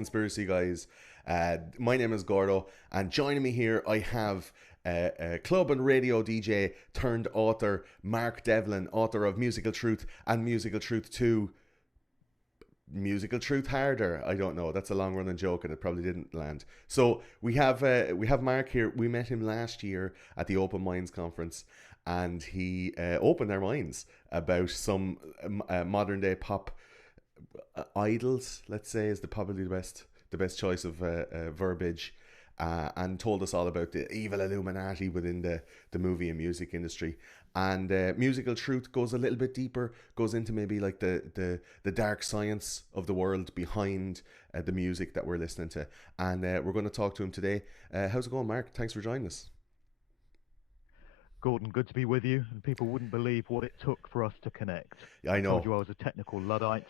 Conspiracy Guys. My name is Gordo, and joining me here, I have club and radio DJ turned author Mark Devlin, author of Musical Truth and Musical Truth 2. Musical Truth Harder. I don't know. That's a long running joke, and it probably didn't land. So we have Mark here. We met him last year at the Open Minds conference, and he opened our minds about some modern day pop idols. Let's say is probably the best choice of verbiage. And told us all about the evil Illuminati within the movie and music industry. And Musical Truth goes a little bit deeper, goes into maybe like the dark science of the world behind the music that we're listening to. And we're going to talk to him today. How's it going, Mark? Thanks for joining us. Gordon, good to be with you. And people wouldn't believe what it took for us to connect. I I told know. you I was a technical Luddite,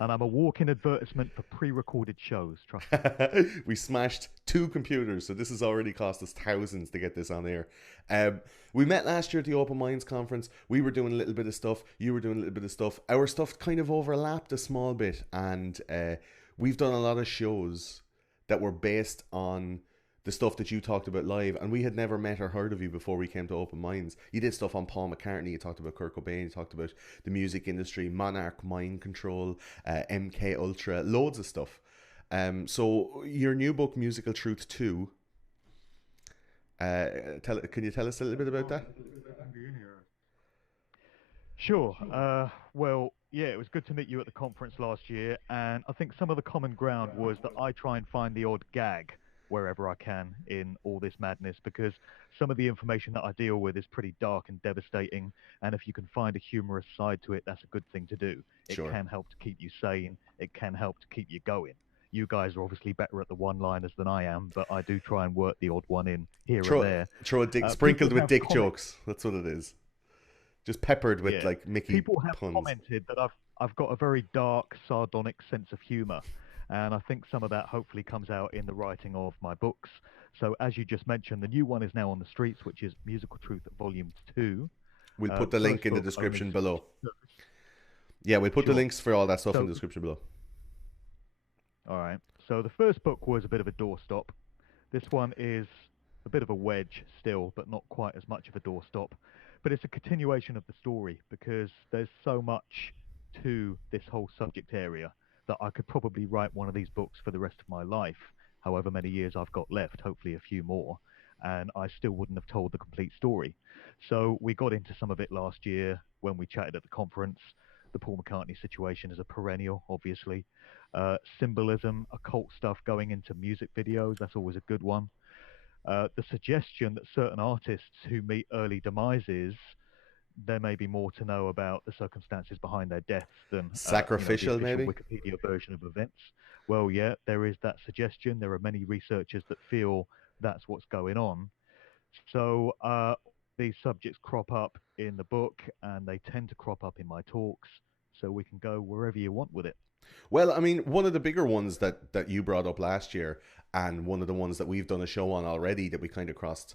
and I'm a walking advertisement for pre-recorded shows, trust me. We smashed two computers, so this has already cost us thousands to get this on air. Um, we met last year at the Open Minds conference. We were doing a little bit of stuff. You were doing a little bit of stuff. Our stuff kind of overlapped a small bit, and we've done a lot of shows that were based on the stuff that you talked about live, and we had never met or heard of you before we came to Open Minds. You did stuff on Paul McCartney, you talked about Kurt Cobain, you talked about the music industry, Monarch, Mind Control, MK Ultra, loads of stuff. So your new book, Musical Truth 2, can you tell us a little bit about that? Sure. Well, yeah, it was good to meet you at the conference last year, and I think some of the common ground was that I try and find the odd gag wherever I can in all this madness because some of the information that I deal with is pretty dark and devastating, and if you can find a humorous side to it, that's a good thing to do. It Sure. can help to keep you sane, it can help to keep you going. You guys are obviously better at the one-liners than I am, but I do try and work the odd one in here and Throw, there. throw a dick, People sprinkled with have dick commented. jokes. That's what it is. Just peppered with Yeah, like Mickey people have puns. commented that I've got a very dark, sardonic sense of humor, and I think some of that hopefully comes out in the writing of my books. So as you just mentioned, the new one is now on the streets, which is Musical Truth Volume 2. We'll put The the link first in the book, Owing. description below. Yeah, we'll put the Sure. links for all that stuff in So the description below. all right. So the first book was a bit of a doorstop. This one is a bit of a wedge still, but not quite as much of a doorstop. But it's a continuation of the story because there's so much to this whole subject area that I could probably write one of these books for the rest of my life, however many years I've got left, hopefully a few more, and I still wouldn't have told the complete story. So we got into some of it last year when we chatted at the conference. The Paul McCartney situation is a perennial, obviously. Symbolism, occult stuff going into music videos, that's always a good one. The suggestion that certain artists who meet early demises, there may be more to know about the circumstances behind their deaths than the Sacrificial, official maybe? Wikipedia version of events. Well, yeah, there is that suggestion. There are many researchers that feel that's what's going on. So these subjects crop up in the book, and they tend to crop up in my talks. So we can go wherever you want with it. Well, I mean, one of the bigger ones that you brought up last year, and one of the ones that we've done a show on already that we kind of crossed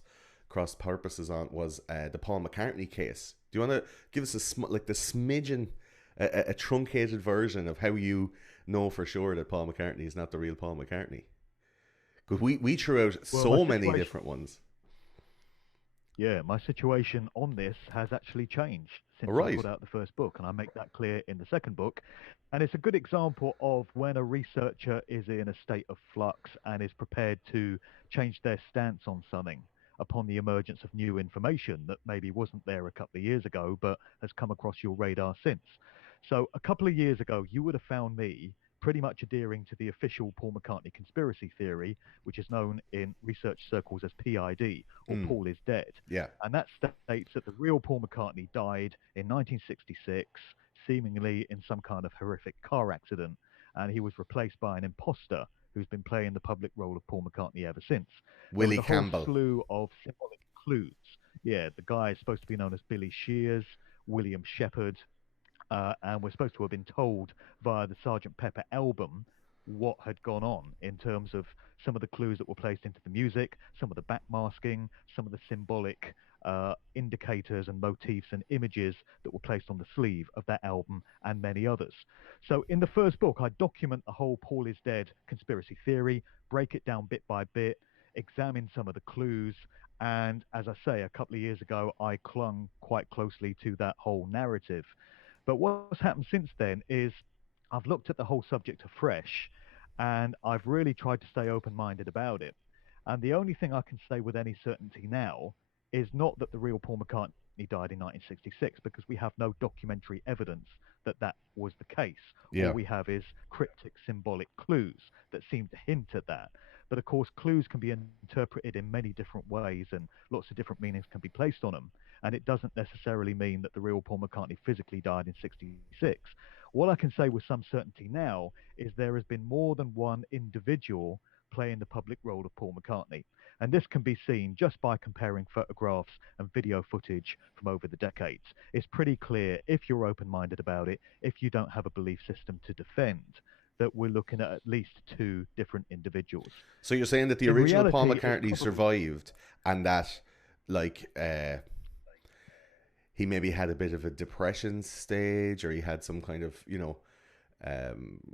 purposes on was the Paul McCartney case. Do you want to give us like the smidgen, a truncated version of how you know for sure that Paul McCartney is not the real Paul McCartney? Because we threw out Well, my so many situation different ones. Yeah, my situation on this has actually changed All since I right. put out the first book, and I make that clear in the second book. And it's a good example of when a researcher is in a state of flux and is prepared to change their stance on something upon the emergence of new information that maybe wasn't there a couple of years ago, but has come across your radar since. So a couple of years ago, you would have found me pretty much adhering to the official Paul McCartney conspiracy theory, which is known in research circles as PID, or Mm, Paul is dead. yeah. And that states that the real Paul McCartney died in 1966, seemingly in some kind of horrific car accident, and he was replaced by an imposter who's been playing the public role of Paul McCartney ever since. There was Willie a whole Campbell. slew of symbolic clues. Yeah, the guy is supposed to be known as Billy Shears, William Shepherd, and we're supposed to have been told via the Sergeant Pepper album what had gone on in terms of some of the clues that were placed into the music, some of the backmasking, some of the symbolic indicators and motifs and images that were placed on the sleeve of that album and many others. So in the first book, I document the whole Paul is dead conspiracy theory, break it down bit by bit, examine some of the clues. And as I say, a couple of years ago, I clung quite closely to that whole narrative. But what's happened since then is I've looked at the whole subject afresh and I've really tried to stay open minded about it. And the only thing I can say with any certainty now is not that the real Paul McCartney died in 1966, because we have no documentary evidence that that was the case. All Yeah. we have is cryptic symbolic clues that seem to hint at that. But of course, clues can be interpreted in many different ways and lots of different meanings can be placed on them. And it doesn't necessarily mean that the real Paul McCartney physically died in 66. What I can say with some certainty now is there has been more than one individual playing the public role of Paul McCartney. And this can be seen just by comparing photographs and video footage from over the decades. It's pretty clear, if you're open minded about it, if you don't have a belief system to defend, that we're looking at least two different individuals. So you're saying that the In original Paul reality, it's McCartney probably survived, and that, like, he maybe had a bit of a depression stage, or he had some kind of,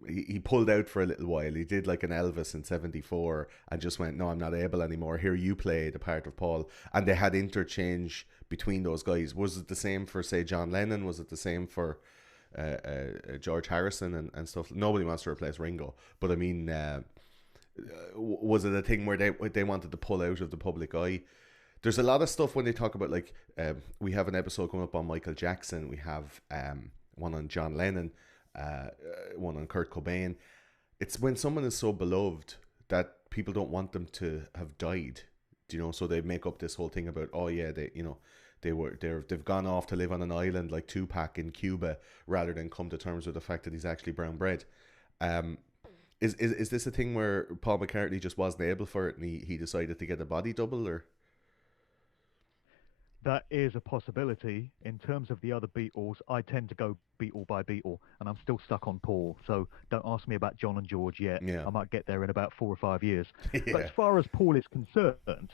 he pulled out for a little while. He did like an Elvis in '74 and just went, no, I'm not able anymore. Here, you play the part of Paul. And they had interchange between those guys. Was it the same for, say, John Lennon? Was it the same for George Harrison and stuff? Nobody wants to replace Ringo. But I mean, was it a thing where they wanted to pull out of the public eye? There's a lot of stuff when they talk about, like, we have an episode coming up on Michael Jackson. We have one on John Lennon, one on Kurt Cobain. It's when someone is so beloved that people don't want them to have died, so they make up this whole thing about, oh yeah, they've gone off to live on an island like Tupac in Cuba, rather than come to terms with the fact that he's actually brown bread. Is this a thing where Paul McCartney just wasn't able for it and he decided to get a body double, or? That is a possibility. In terms of the other Beatles, I tend to go Beatle by Beatle, and I'm still stuck on Paul. So don't ask me about John and George yet. Yeah. I might get there in about 4 or 5 years. Yeah. But as far as Paul is concerned,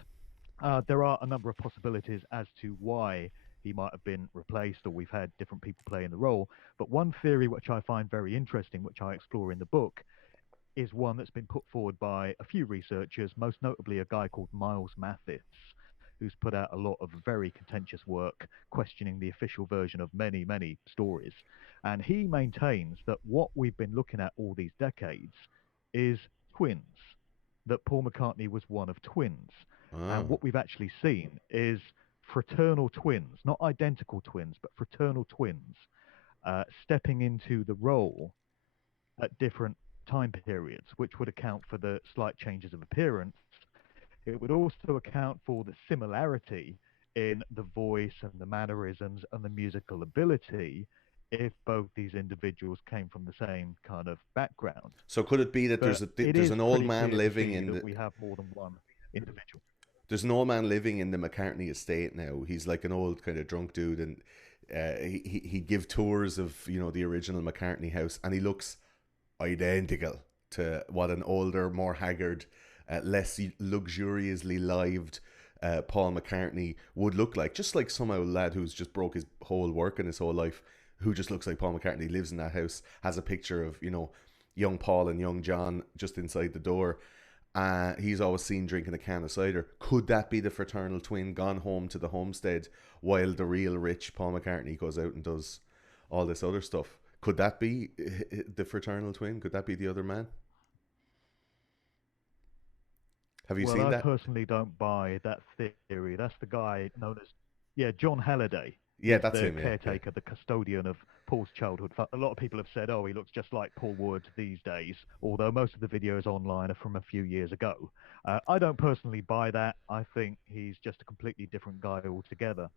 there are a number of possibilities as to why he might have been replaced, or we've had different people playing the role. But one theory which I find very interesting, which I explore in the book, is one that's been put forward by a few researchers, most notably a guy called Miles Mathis, who's put out a lot of very contentious work questioning the official version of many, many stories. And he maintains that what we've been looking at all these decades is twins, that Paul McCartney was one of twins. And what we've actually seen is fraternal twins, not identical twins, but fraternal twins, stepping into the role at different time periods, which would account for the slight changes of appearance. It would also account for the similarity in the voice and the mannerisms and the musical ability if both these individuals came from the same kind of background. So could it be that there's an old man living in the... We have more than one individual. There's an old man living in the McCartney estate now. He's like an old kind of drunk dude, and he'd give tours of, the original McCartney house, and he looks identical to what an older, more haggard, less luxuriously lived Paul McCartney would look like. Just like somehow a lad who's just broke his whole work in his whole life, who just looks like Paul McCartney, lives in that house, has a picture of, young Paul and young John just inside the door. He's always seen drinking a can of cider. Could that be the fraternal twin gone home to the homestead while the real rich Paul McCartney goes out and does all this other stuff? Could that be the fraternal twin? Could that be the other man? Have you seen that? Well, I personally don't buy that theory. That's the guy known as, John Halliday. Yeah, that's the him. Caretaker, yeah. the custodian of Paul's childhood. A lot of people have said, oh, he looks just like Paul Wood these days, although most of the videos online are from a few years ago. I don't personally buy that. I think he's just a completely different guy altogether.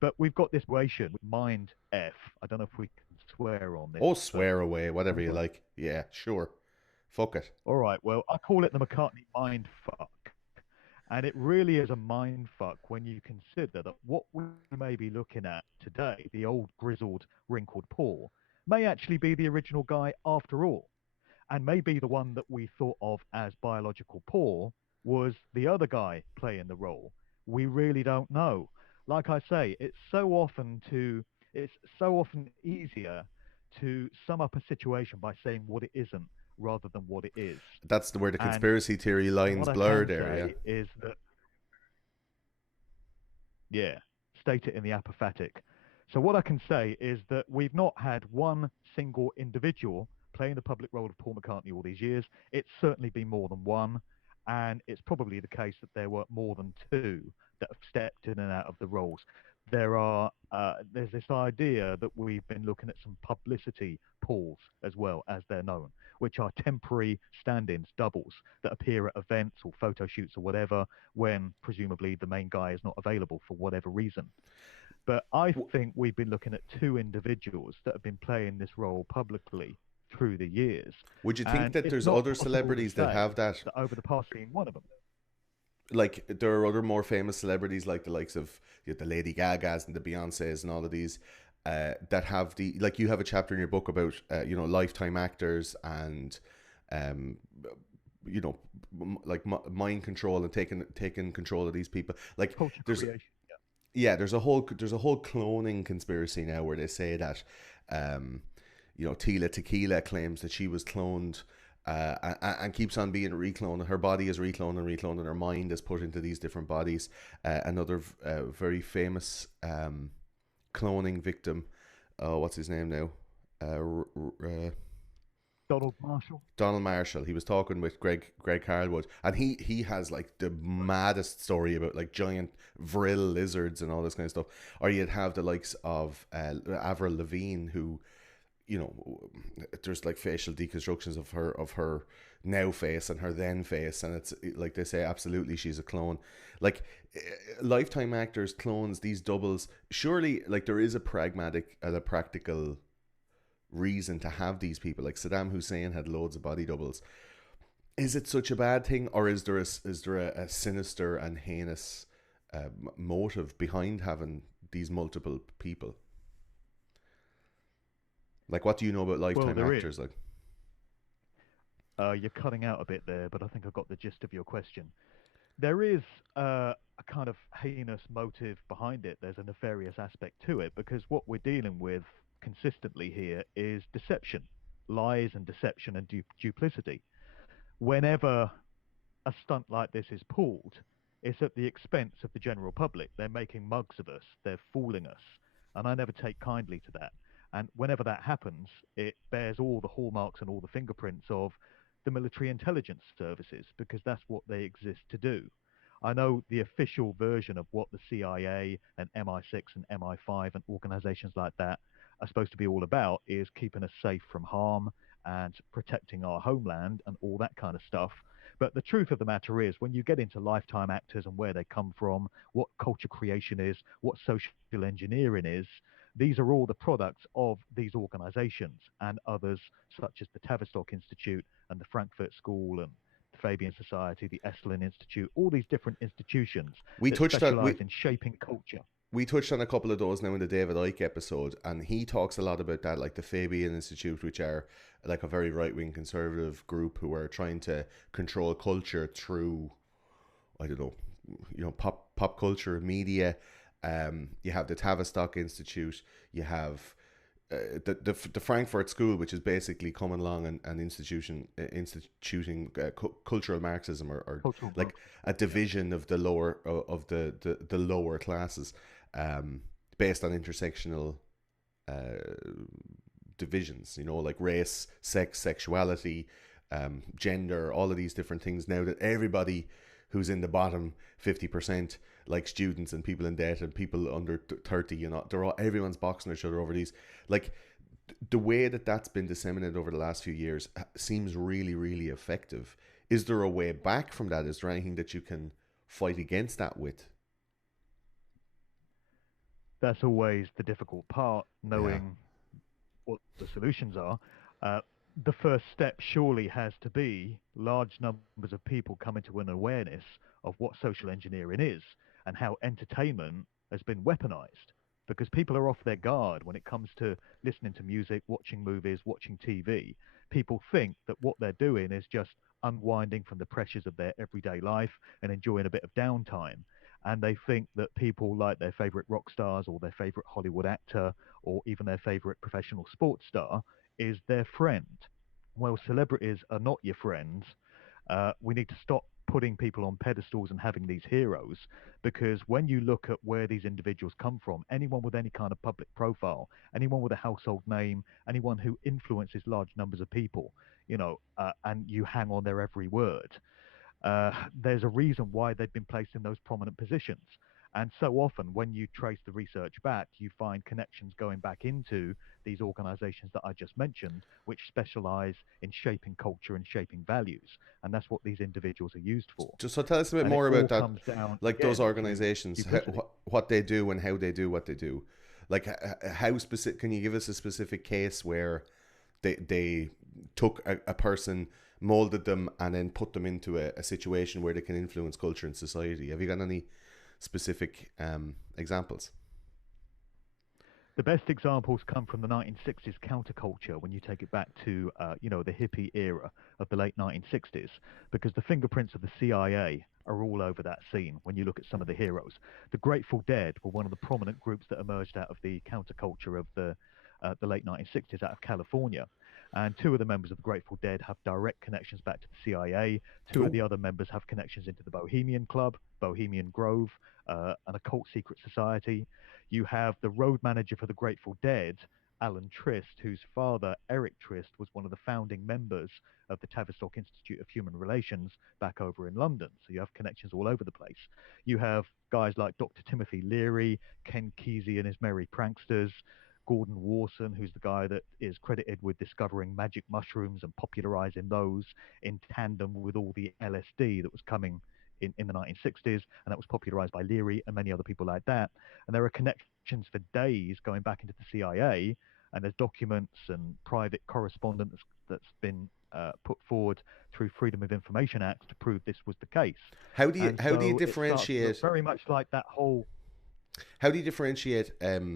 But we've got this situation with Mind F. I don't know if we can swear on this. Oh, swear away, whatever you like. Yeah, sure. Fuck it. All right, well, I call it the McCartney mind fuck. And it really is a mind fuck when you consider that what we may be looking at today, the old grizzled, wrinkled Paul, may actually be the original guy after all. And maybe the one that we thought of as biological Paul was the other guy playing the role. We really don't know. like I say, it's so often easier to sum up a situation by saying what it isn't rather than what it is. That's where the And conspiracy theory lines what I blur can there. Yeah. say is that, yeah, state it in the apophatic. So what I can say is that we've not had one single individual playing the public role of Paul McCartney all these years. It's certainly been more than one, and it's probably the case that there were more than two that have stepped in and out of the roles. There's this idea that we've been looking at some publicity pools as well, as they're known, which are temporary stand-ins, doubles that appear at events or photo shoots or whatever when presumably the main guy is not available for whatever reason. But I W- think we've been looking at two individuals that have been playing this role publicly through the years. Would you think And that it's there's not other possible to celebrities that have say that? that over the past being one of them. Like there are other more famous celebrities, like the likes of the Lady Gagas and the Beyonces and all of these, that have the like. You have a chapter in your book about lifetime actors and um, you know mind control and taking control of these people. Like Culture there's creation. yeah, there's a whole cloning conspiracy now where they say that um, Tila Tequila claims that she was cloned, and keeps on being recloned. Her body is recloned and recloned, and her mind is put into these different bodies. Another very famous cloning victim. Oh, what's his name now? Donald Marshall. Donald Marshall. He was talking with Greg Carlwood, and he has like the maddest story about like giant vril lizards and all this kind of stuff. Or you'd have the likes of Avril Lavigne, who there's like facial deconstructions of her now face and her then face, and it's like they say absolutely she's a clone. Like lifetime actors, clones, these doubles. Surely, like there is a pragmatic and a practical reason to have these people. Like Saddam Hussein had loads of body doubles. Is it such a bad thing, or is there a sinister and heinous motive behind having these multiple people? Like, what do you know about Well, lifetime there is. actors? Like, You're cutting out a bit there, but I think I got the gist of your question. There is a kind of heinous motive behind it. There's a nefarious aspect to it because what we're dealing with consistently here is deception, lies and deception and duplicity. Whenever a stunt like this is pulled, it's at the expense of the general public. They're making mugs of us, they're fooling us. And I never take kindly to that. And whenever that happens, it bears all the hallmarks and all the fingerprints of the military intelligence services because that's what they exist to do. I know the official version of what the CIA and MI6 and MI5 and organizations like that are supposed to be all about is keeping us safe from harm and protecting our homeland and all that kind of stuff. But the truth of the matter is, when you get into lifetime actors and where they come from, what culture creation is, what social engineering is, these are all the products of these organizations and others, such as the Tavistock Institute and the Frankfurt School and the Fabian Society, the Esalen Institute, all these different institutions we that touched on specialize in shaping culture. we touched on a couple of those now in the David Icke episode, and he talks a lot about that, like the Fabian Institute, which are like a very right wing conservative group who are trying to control culture through, I don't know, pop culture, media. You have the Tavistock Institute. You have the Frankfurt School, which is basically coming along and instituting cultural Marxism, or Cultural like Marxism. a Yeah. division of the lower of the lower classes, um, based on intersectional uh, divisions. Like race, sex, sexuality, gender, all of these different things. Now that everybody who's in the bottom 50%, like students and people in debt and people under 30, everyone's boxing each other over these. Like the way that that's been disseminated over the last few years seems really, really effective. Is there a way back from that? Is there anything that you can fight against that with? That's always the difficult part, Yeah. knowing what the solutions are. Uh, the first step surely has to be large numbers of people coming to an awareness of what social engineering is and how entertainment has been weaponized. Because people are off their guard when it comes to listening to music, watching movies, watching TV. People think that what they're doing is just unwinding from the pressures of their everyday life and enjoying a bit of downtime. and they think that people like their favorite rock stars or their favorite Hollywood actor or even their favorite professional sports star is their friend. Well, celebrities are not your friends. We need to stop putting people on pedestals and having these heroes, because when you look at where these individuals come from, anyone with any kind of public profile, anyone with a household name, anyone who influences large numbers of people, and you hang on their every word, there's a reason why they've been placed in those prominent positions. And so often, when you trace the research back, you find connections going back into these organizations that I just mentioned, which specialize in shaping culture and shaping values. And that's what these individuals are used for. Just so tell us a bit And it more about all that, comes down, like those again, to organizations, duplicity. what they do and how they do what they do. Like how specific? Can you give us a specific case where they took a person, molded them, and then put them into a situation where they can influence culture and society? Have you got any specific examples? The best examples come from the 1960s counterculture when you take it back to, the hippie era of the late 1960s, because the fingerprints of the CIA are all over that scene when you look at some of the heroes. The Grateful Dead were one of the prominent groups that emerged out of the counterculture of the late 1960s out of California. And two of the members of the Grateful Dead have direct connections back to the CIA. Two of Oh, the other members have connections into the Bohemian Club, Bohemian Grove, an occult secret society. You have the road manager for the Grateful Dead, Alan Trist, whose father, Eric Trist, was one of the founding members of the Tavistock Institute of Human Relations back over in London. So you have connections all over the place. You have guys like Dr. Timothy Leary, Ken Kesey and his Merry Pranksters, Gordon Warson, who's the guy that is credited with discovering magic mushrooms and popularizing those in tandem with all the LSD that was coming in the 1960s, and that was popularized by Leary and many other people like that. And there are connections for days going back into the CIA, and there's documents and private correspondence that's been put forward through Freedom of Information Acts to prove this was the case. And how do you so it starts to look differentiate? very much like that whole. How do you differentiate the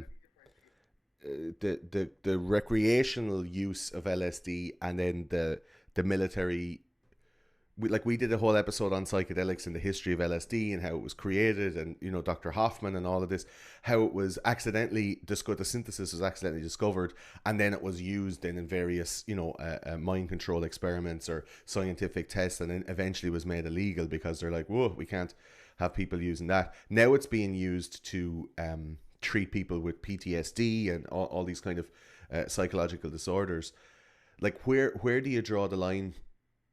recreational use of LSD and then the military? We did a whole episode on psychedelics and the history of LSD and how it was created, and Dr. Hoffman and all of this, how it was accidentally discovered, the synthesis was accidentally discovered, and then it was used in various mind control experiments or scientific tests, and then eventually was made illegal because they're like, whoa, we can't have people using that. Now it's being used to treat people with PTSD and all these kind of psychological disorders. Like where do you draw the line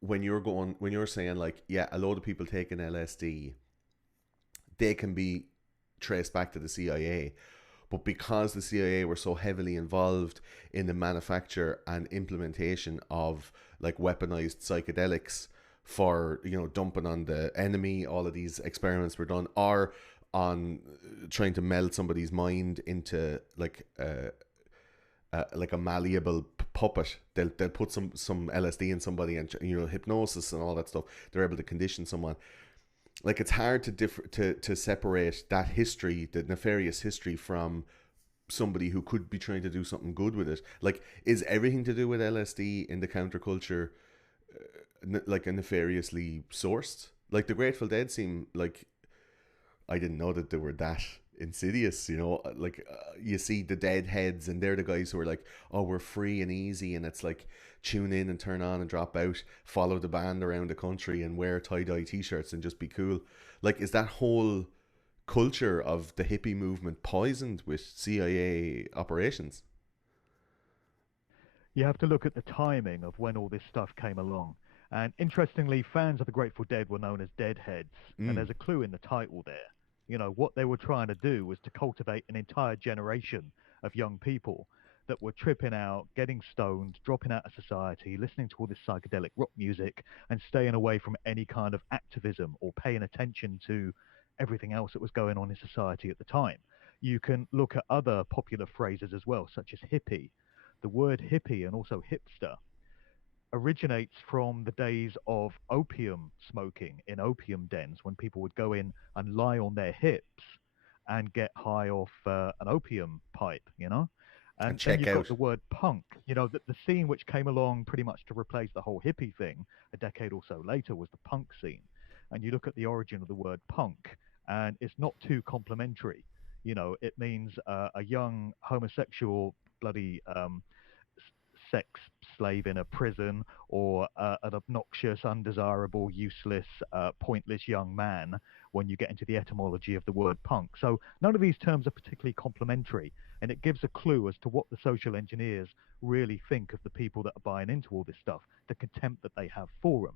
when you're saying, like, yeah, a load of people taking LSD, they can be traced back to the CIA, but because the CIA were so heavily involved in the manufacture and implementation of like weaponized psychedelics for dumping on the enemy, all of these experiments were done, or on trying to meld somebody's mind into like a malleable puppet. They'll put some LSD in somebody, and hypnosis and all that stuff. They're able to condition someone. Like, it's hard to separate that history, the nefarious history, from somebody who could be trying to do something good with it. Like, is everything to do with LSD in the counterculture like a nefariously sourced? Like, the Grateful Dead seem like, I didn't know that they were that insidious. Like, you see the Deadheads, and they're the guys who are like, oh, we're free and easy, and it's like tune in and turn on and drop out, follow the band around the country and wear tie-dye t-shirts and just be cool. Like, is that whole culture of the hippie movement poisoned with CIA operations? You have to look at the timing of when all this stuff came along. And interestingly, fans of the Grateful Dead were known as Deadheads, and Mm. there's a clue in the title there. What they were trying to do was to cultivate an entire generation of young people that were tripping out, getting stoned, dropping out of society, listening to all this psychedelic rock music, and staying away from any kind of activism or paying attention to everything else that was going on in society at the time. You can look at other popular phrases as well, such as hippie. The word hippie and also hipster originates from the days of opium smoking in opium dens, when people would go in and lie on their hips and get high off an opium pipe. And And then check you've got out. the word punk, the scene which came along pretty much to replace the whole hippie thing a decade or so later was the punk scene. And you look at the origin of the word punk, and it's not too complimentary. It means a young homosexual bloody sex slave in a prison, or an obnoxious, undesirable, useless, pointless young man when you get into the etymology of the word punk. So none of these terms are particularly complimentary, and it gives a clue as to what the social engineers really think of the people that are buying into all this stuff, the contempt that they have for them.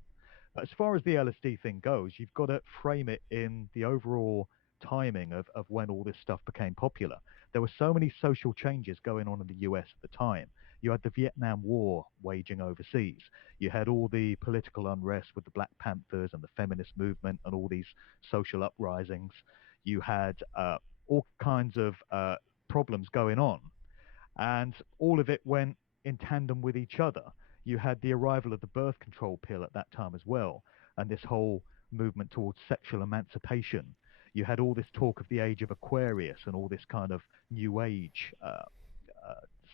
As far as the LSD thing goes, you've got to frame it in the overall timing of when all this stuff became popular. There were so many social changes going on in the US at the time. You had the Vietnam War waging overseas. You had all the political unrest with the Black Panthers and the feminist movement and all these social uprisings. You had all kinds of problems going on, and all of it went in tandem with each other. You had the arrival of the birth control pill at that time as well, and this whole movement towards sexual emancipation. You had all this talk of the age of Aquarius and all this kind of new age uh,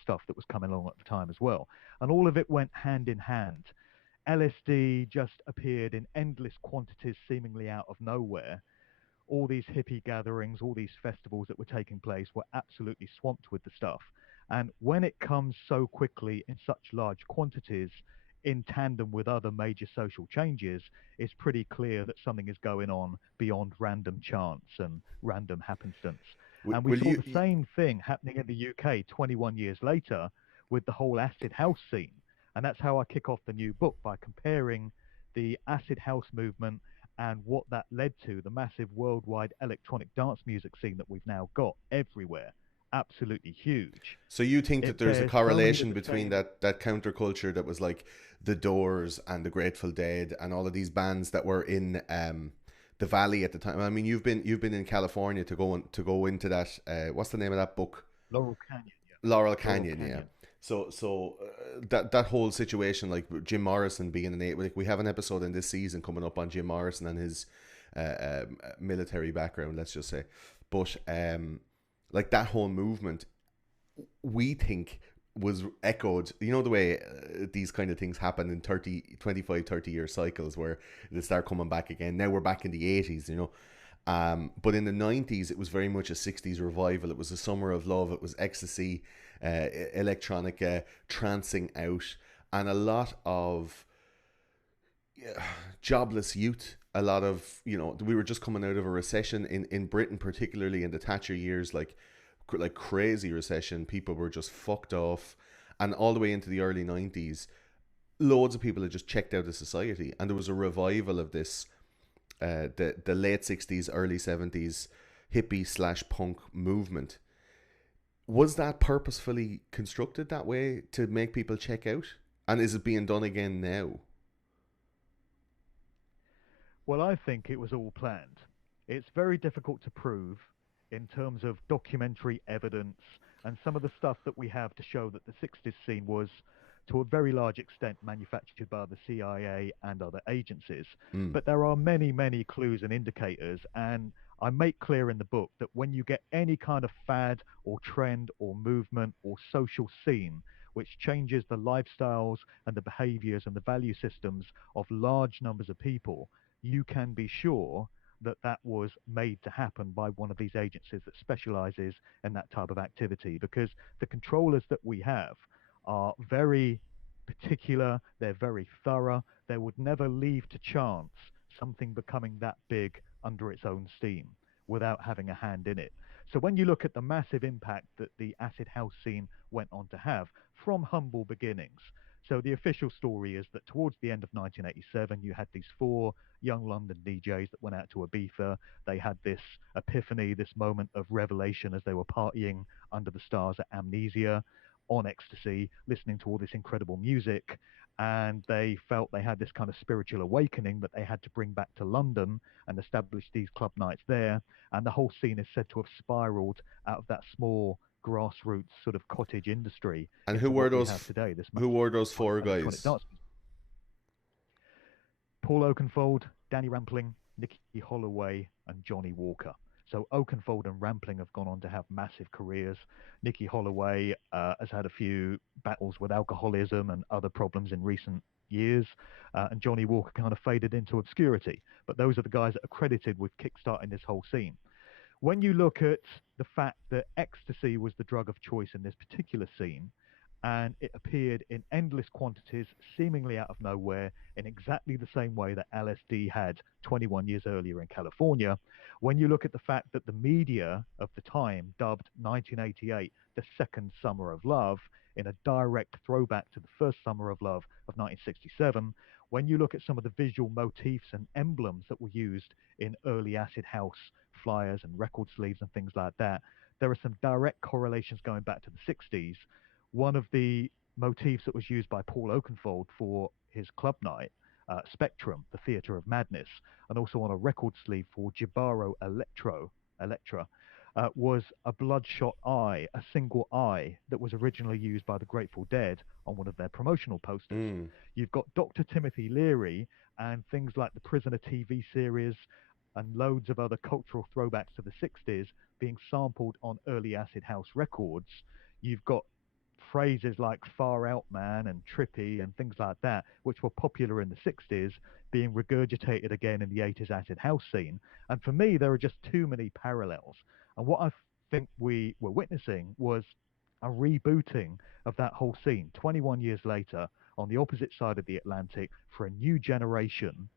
stuff that was coming along at the time as well. And all of it went hand in hand. LSD just appeared in endless quantities, seemingly out of nowhere. All these hippie gatherings, all these festivals that were taking place were absolutely swamped with the stuff. And when it comes so quickly in such large quantities, in tandem with other major social changes, it's pretty clear that something is going on beyond random chance and random happenstance. And we Will saw you? the same thing happening in the UK 21 years later with the whole acid house scene. And that's how I kick off the new book, by comparing the acid house movement and what that led to, the massive worldwide electronic dance music scene that we've now got everywhere. Absolutely huge. So you think that It there's a bears so many of correlation the between same. that counterculture that was like the Doors and the Grateful Dead and all of these bands that were in the Valley at the time. I mean, you've been in California to go into that. What's the name of that book? Laurel Canyon, yeah. Laurel Laurel Canyon, yeah. Canyon. That whole situation, like Jim Morrison being an eight, like we have an episode in this season coming up on Jim Morrison and his military background, let's just say, but like that whole movement, we think was echoed, the way these kind of things happen in 30, 25, 30 year cycles where they start coming back again. Now we're back in the 80s, but in the 90s it was very much a 60s revival. It was a summer of love, it was ecstasy, electronica, trancing out, and a lot of jobless youth. A lot of, we were just coming out of a recession in Britain, particularly in the Thatcher years, like crazy recession. People were just fucked off, and all the way into the early 90s, loads of people had just checked out of society, and there was a revival of this, the late 60s, early 70s hippie slash punk movement. Was that purposefully constructed that way to make people check out, and is it being done again now? Well, I think it was all planned. It's very difficult to prove in terms of documentary evidence and some of the stuff that we have to show that the 60s scene was, to a very large extent, manufactured by the CIA and other agencies. Mm. But there are many, many clues and indicators. And I make clear in the book that when you get any kind of fad or trend or movement or social scene which changes the lifestyles and the behaviors and the value systems of large numbers of people, you can be sure that that was made to happen by one of these agencies that specializes in that type of activity, because the controllers that we have are very particular, they're very thorough, they would never leave to chance something becoming that big under its own steam without having a hand in it. So when you look at the massive impact that the acid house scene went on to have from humble beginnings, so the official story is that towards the end of 1987, you had these four young London DJs that went out to Ibiza. They had this epiphany, this moment of revelation as they were partying under the stars at Amnesia, on ecstasy, listening to all this incredible music. And they felt they had this kind of spiritual awakening that they had to bring back to London and establish these club nights there. And the whole scene is said to have spiraled out of that small grassroots sort of cottage industry And who into were what we those? have today, this Who massive were those four electronic guys? dance. Paul Oakenfold, Danny Rampling, Nicky Holloway, and Johnny Walker. So Oakenfold and Rampling have gone on to have massive careers. Nicky Holloway has had a few battles with alcoholism and other problems in recent years, and Johnny Walker kind of faded into obscurity. But those are the guys that are credited with kickstarting this whole scene. When you look at the fact that ecstasy was the drug of choice in this particular scene, and it appeared in endless quantities, seemingly out of nowhere, in exactly the same way that LSD had 21 years earlier in California, when you look at the fact that the media of the time dubbed 1988 the second summer of love, in a direct throwback to the first summer of love of 1967, when you look at some of the visual motifs and emblems that were used in early acid house flyers and record sleeves and things like that, there are some direct correlations going back to the 60s. One of the motifs that was used by Paul Oakenfold for his club night, Spectrum, the Theatre of Madness, and also on a record sleeve for Gibaro Electra, was a bloodshot eye, a single eye that was originally used by the Grateful Dead on one of their promotional posters. Mm. You've got Dr. Timothy Leary and things like the Prisoner TV series and loads of other cultural throwbacks to the 60s being sampled on early acid house records. You've got phrases like far out man and trippy and things like that, which were popular in the 60s, being regurgitated again in the 80s acid house scene. And for me, there are just too many parallels. And what I think we were witnessing was a rebooting of that whole scene 21 years later on the opposite side of the Atlantic for a new generation,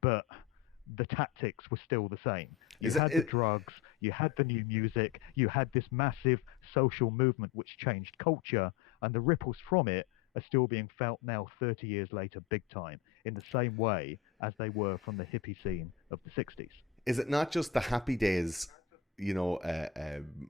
but the tactics were still the same. You Is it, had the drugs, you had the new music, you had this massive social movement which changed culture, and the ripples from it are still being felt now 30 years later, big time, in the same way as they were from the hippie scene of the 60s. is it not just the Happy Days,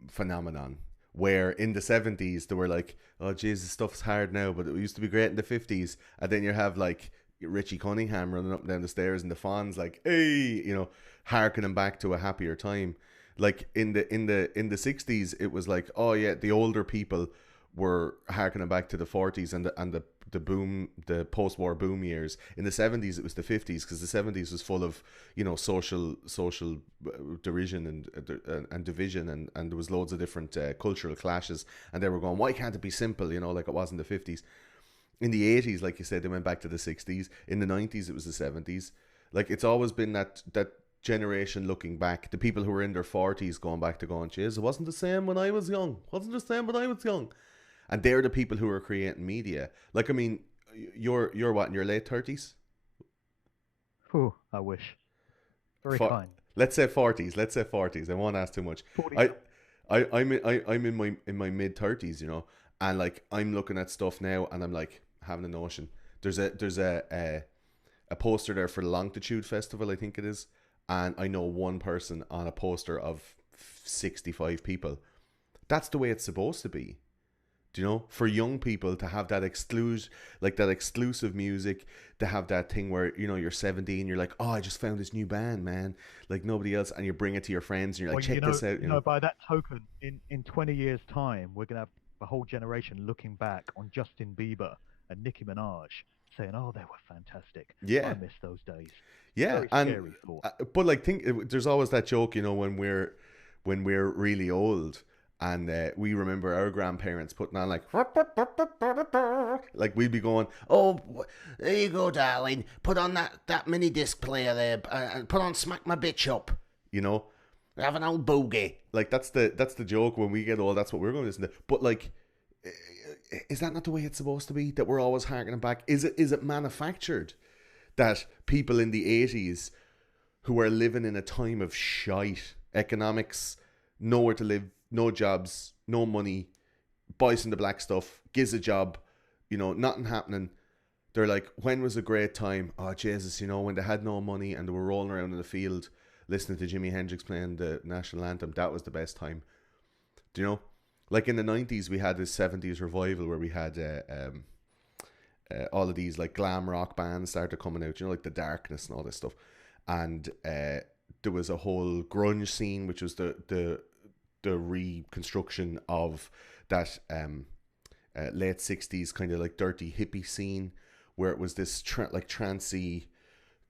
phenomenon? Where in the 70s they were like, oh Jesus, stuff's hard now, but it used to be great in the 50s. And then you have like Richie Cunningham running up and down the stairs in the Fonz, like, hey, harkening back to a happier time. Like in the 60s, it was like, oh yeah, the older people were harkening back to the 40s and the boom, the post-war boom years. In the 70s, it was the 50s, because the 70s was full of social derision and division, and there was loads of different cultural clashes, and they were going, why can't it be simple, like it was in the 50s. In the 80s, like you said, they went back to the 60s. In the 90s, it was the 70s. Like, it's always been that generation looking back, the people who were in their 40s going back to going, jeez, it wasn't the same when I was young. And they're the people who are creating media. Like, I mean, you're what, in your late 30s? Whew, I wish. Very For, kind. let's say 40s. Let's say 40s. I won't ask too much. 40. I'm in my mid 30s, and like I'm looking at stuff now, and I'm like having a notion. There's a poster there for the Longitude Festival, I think it is, and I know one person on a poster of 65 people. That's the way it's supposed to be. Do you know? For young people to have that exclusive music, to have that thing where, you're 17, you're like, oh, I just found this new band, man, like nobody else, and you bring it to your friends, and you're like, check this out. By that token, in 20 years' time, we're going to have a whole generation looking back on Justin Bieber and Nicki Minaj saying, oh, they were fantastic. Yeah. I miss those days. Yeah, Very scary thought. But like, there's always that joke, when we're really old, and we remember our grandparents putting on like we'd be going, oh, there you go, darling, put on that mini disc player there, and put on Smack My Bitch Up, have an old boogie. Like, that's the joke. When we get old, that's what we're going to listen to. But like, is that not the way it's supposed to be? That we're always harkening back? Is it manufactured that people in the 80s who are living in a time of shite economics, nowhere to live, no jobs, no money, Boys in the Black stuff, gives a job, nothing happening. They're like, when was a great time? Oh, Jesus, when they had no money and they were rolling around in the field listening to Jimi Hendrix playing the national anthem, that was the best time. Do you know? Like, in the 90s, we had this 70s revival where we had all of these like glam rock bands started coming out, like The Darkness and all this stuff. And there was a whole grunge scene, which was the reconstruction of that late 60s kind of like dirty hippie scene, where it was this trancey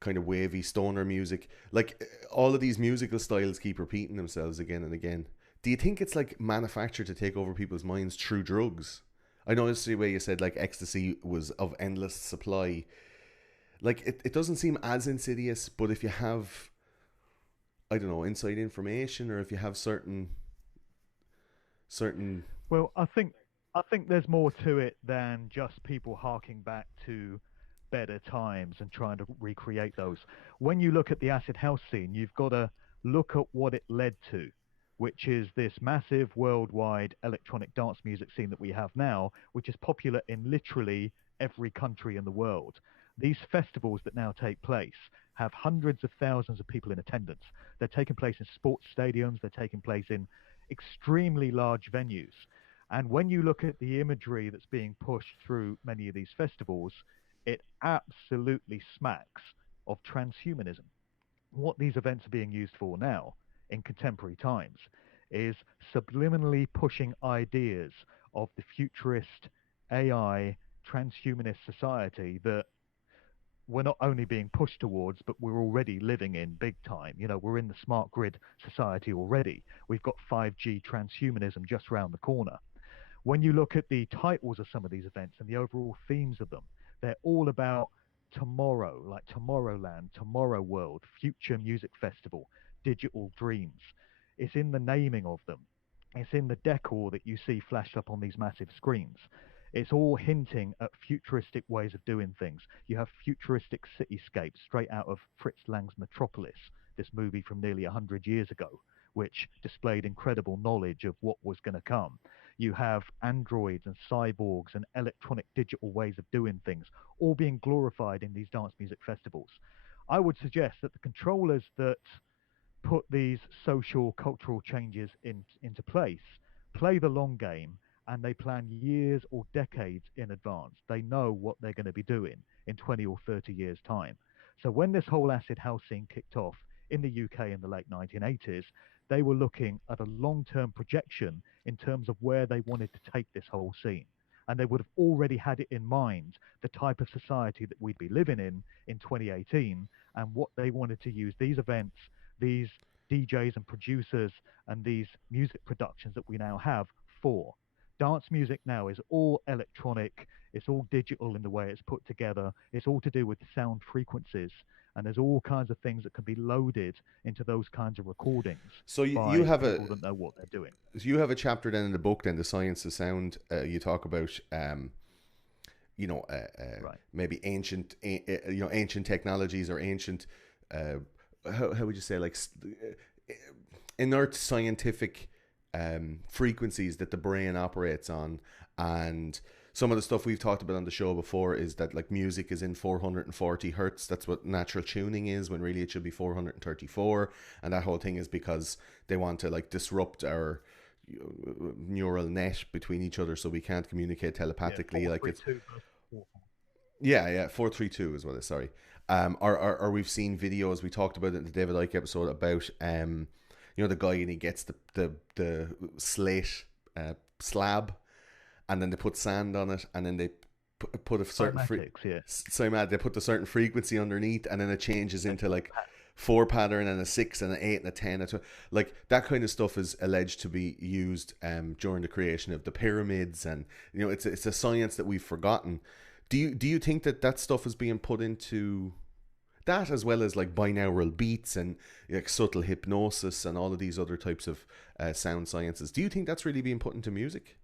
kind of wavy stoner music. Like, all of these musical styles keep repeating themselves again and again. Do you think it's like manufactured to take over people's minds through drugs? I know it's the way you said like ecstasy was of endless supply. Like it doesn't seem as insidious, but if you have, I don't know, inside information, or if you have certain Well, I think there's more to it than just people harking back to better times and trying to recreate those. When you look at the acid house scene, you've got to look at what it led to, which is this massive worldwide electronic dance music scene that we have now, which is popular in literally every country in the world. These festivals that now take place have hundreds of thousands of people in attendance. They're taking place in sports stadiums, they're taking place in extremely large venues. And when you look at the imagery that's being pushed through many of these festivals, it absolutely smacks of transhumanism. What these events are being used for now in contemporary times is subliminally pushing ideas of the futurist AI transhumanist society that we're not only being pushed towards, but we're already living in big time. You know, we're in the smart grid society already. We've got 5G transhumanism just around the corner. When you look at the titles of some of these events and the overall themes of them, they're all about tomorrow, like Tomorrowland, Tomorrow World, Future Music Festival, Digital Dreams. It's in the naming of them. It's in the decor that you see flashed up on these massive screens. It's all hinting at futuristic ways of doing things. You have futuristic cityscapes straight out of Fritz Lang's Metropolis, this movie from nearly 100 years ago, which displayed incredible knowledge of what was going to come. You have androids and cyborgs and electronic digital ways of doing things, all being glorified in these dance music festivals. I would suggest that the controllers that put these social cultural changes into place play the long game, and they plan years or decades in advance. They know what they're going to be doing in 20 or 30 years' time. So when this whole acid house scene kicked off in the UK in the late 1980s, they were looking at a long term projection in terms of where they wanted to take this whole scene. And they would have already had it in mind, the type of society that we'd be living in 2018, and what they wanted to use these events, these DJs and producers, and these music productions that we now have for. Dance music now is all electronic, it's all digital in the way it's put together, it's all to do with sound frequencies, and there's all kinds of things that can be loaded into those kinds of recordings So you by have a people that know what they're doing. chapter then in the book, then the science of sound. You talk about Right. maybe ancient technologies, or ancient uh, how would you say, like inert scientific frequencies that the brain operates on. And some of the stuff we've talked about on the show before is that like music is in 440 hertz. That's what natural tuning is, when really it should be 434. And that whole thing is because they want to like disrupt our neural net between each other, so we can't communicate Yeah, telepathically. four, Like three, it's, two, versus four. yeah, 432 is what it's, sorry. Or we've seen videos, we talked about it in the David Icke episode, about the guy, and he gets the slate slab, and then they put sand on it, and then they put a certain Cymatics, yeah. so mad they put the certain frequency underneath, and then it changes into Electrical like four pattern and a six and an eight and a 10 and like that kind of stuff is alleged to be used during the creation of the pyramids. And it's a science that we've forgotten. Do you think that that stuff is being put into that, as well as like binaural beats and like subtle hypnosis and all of these other types of sound sciences? Do you think that's really being put into music?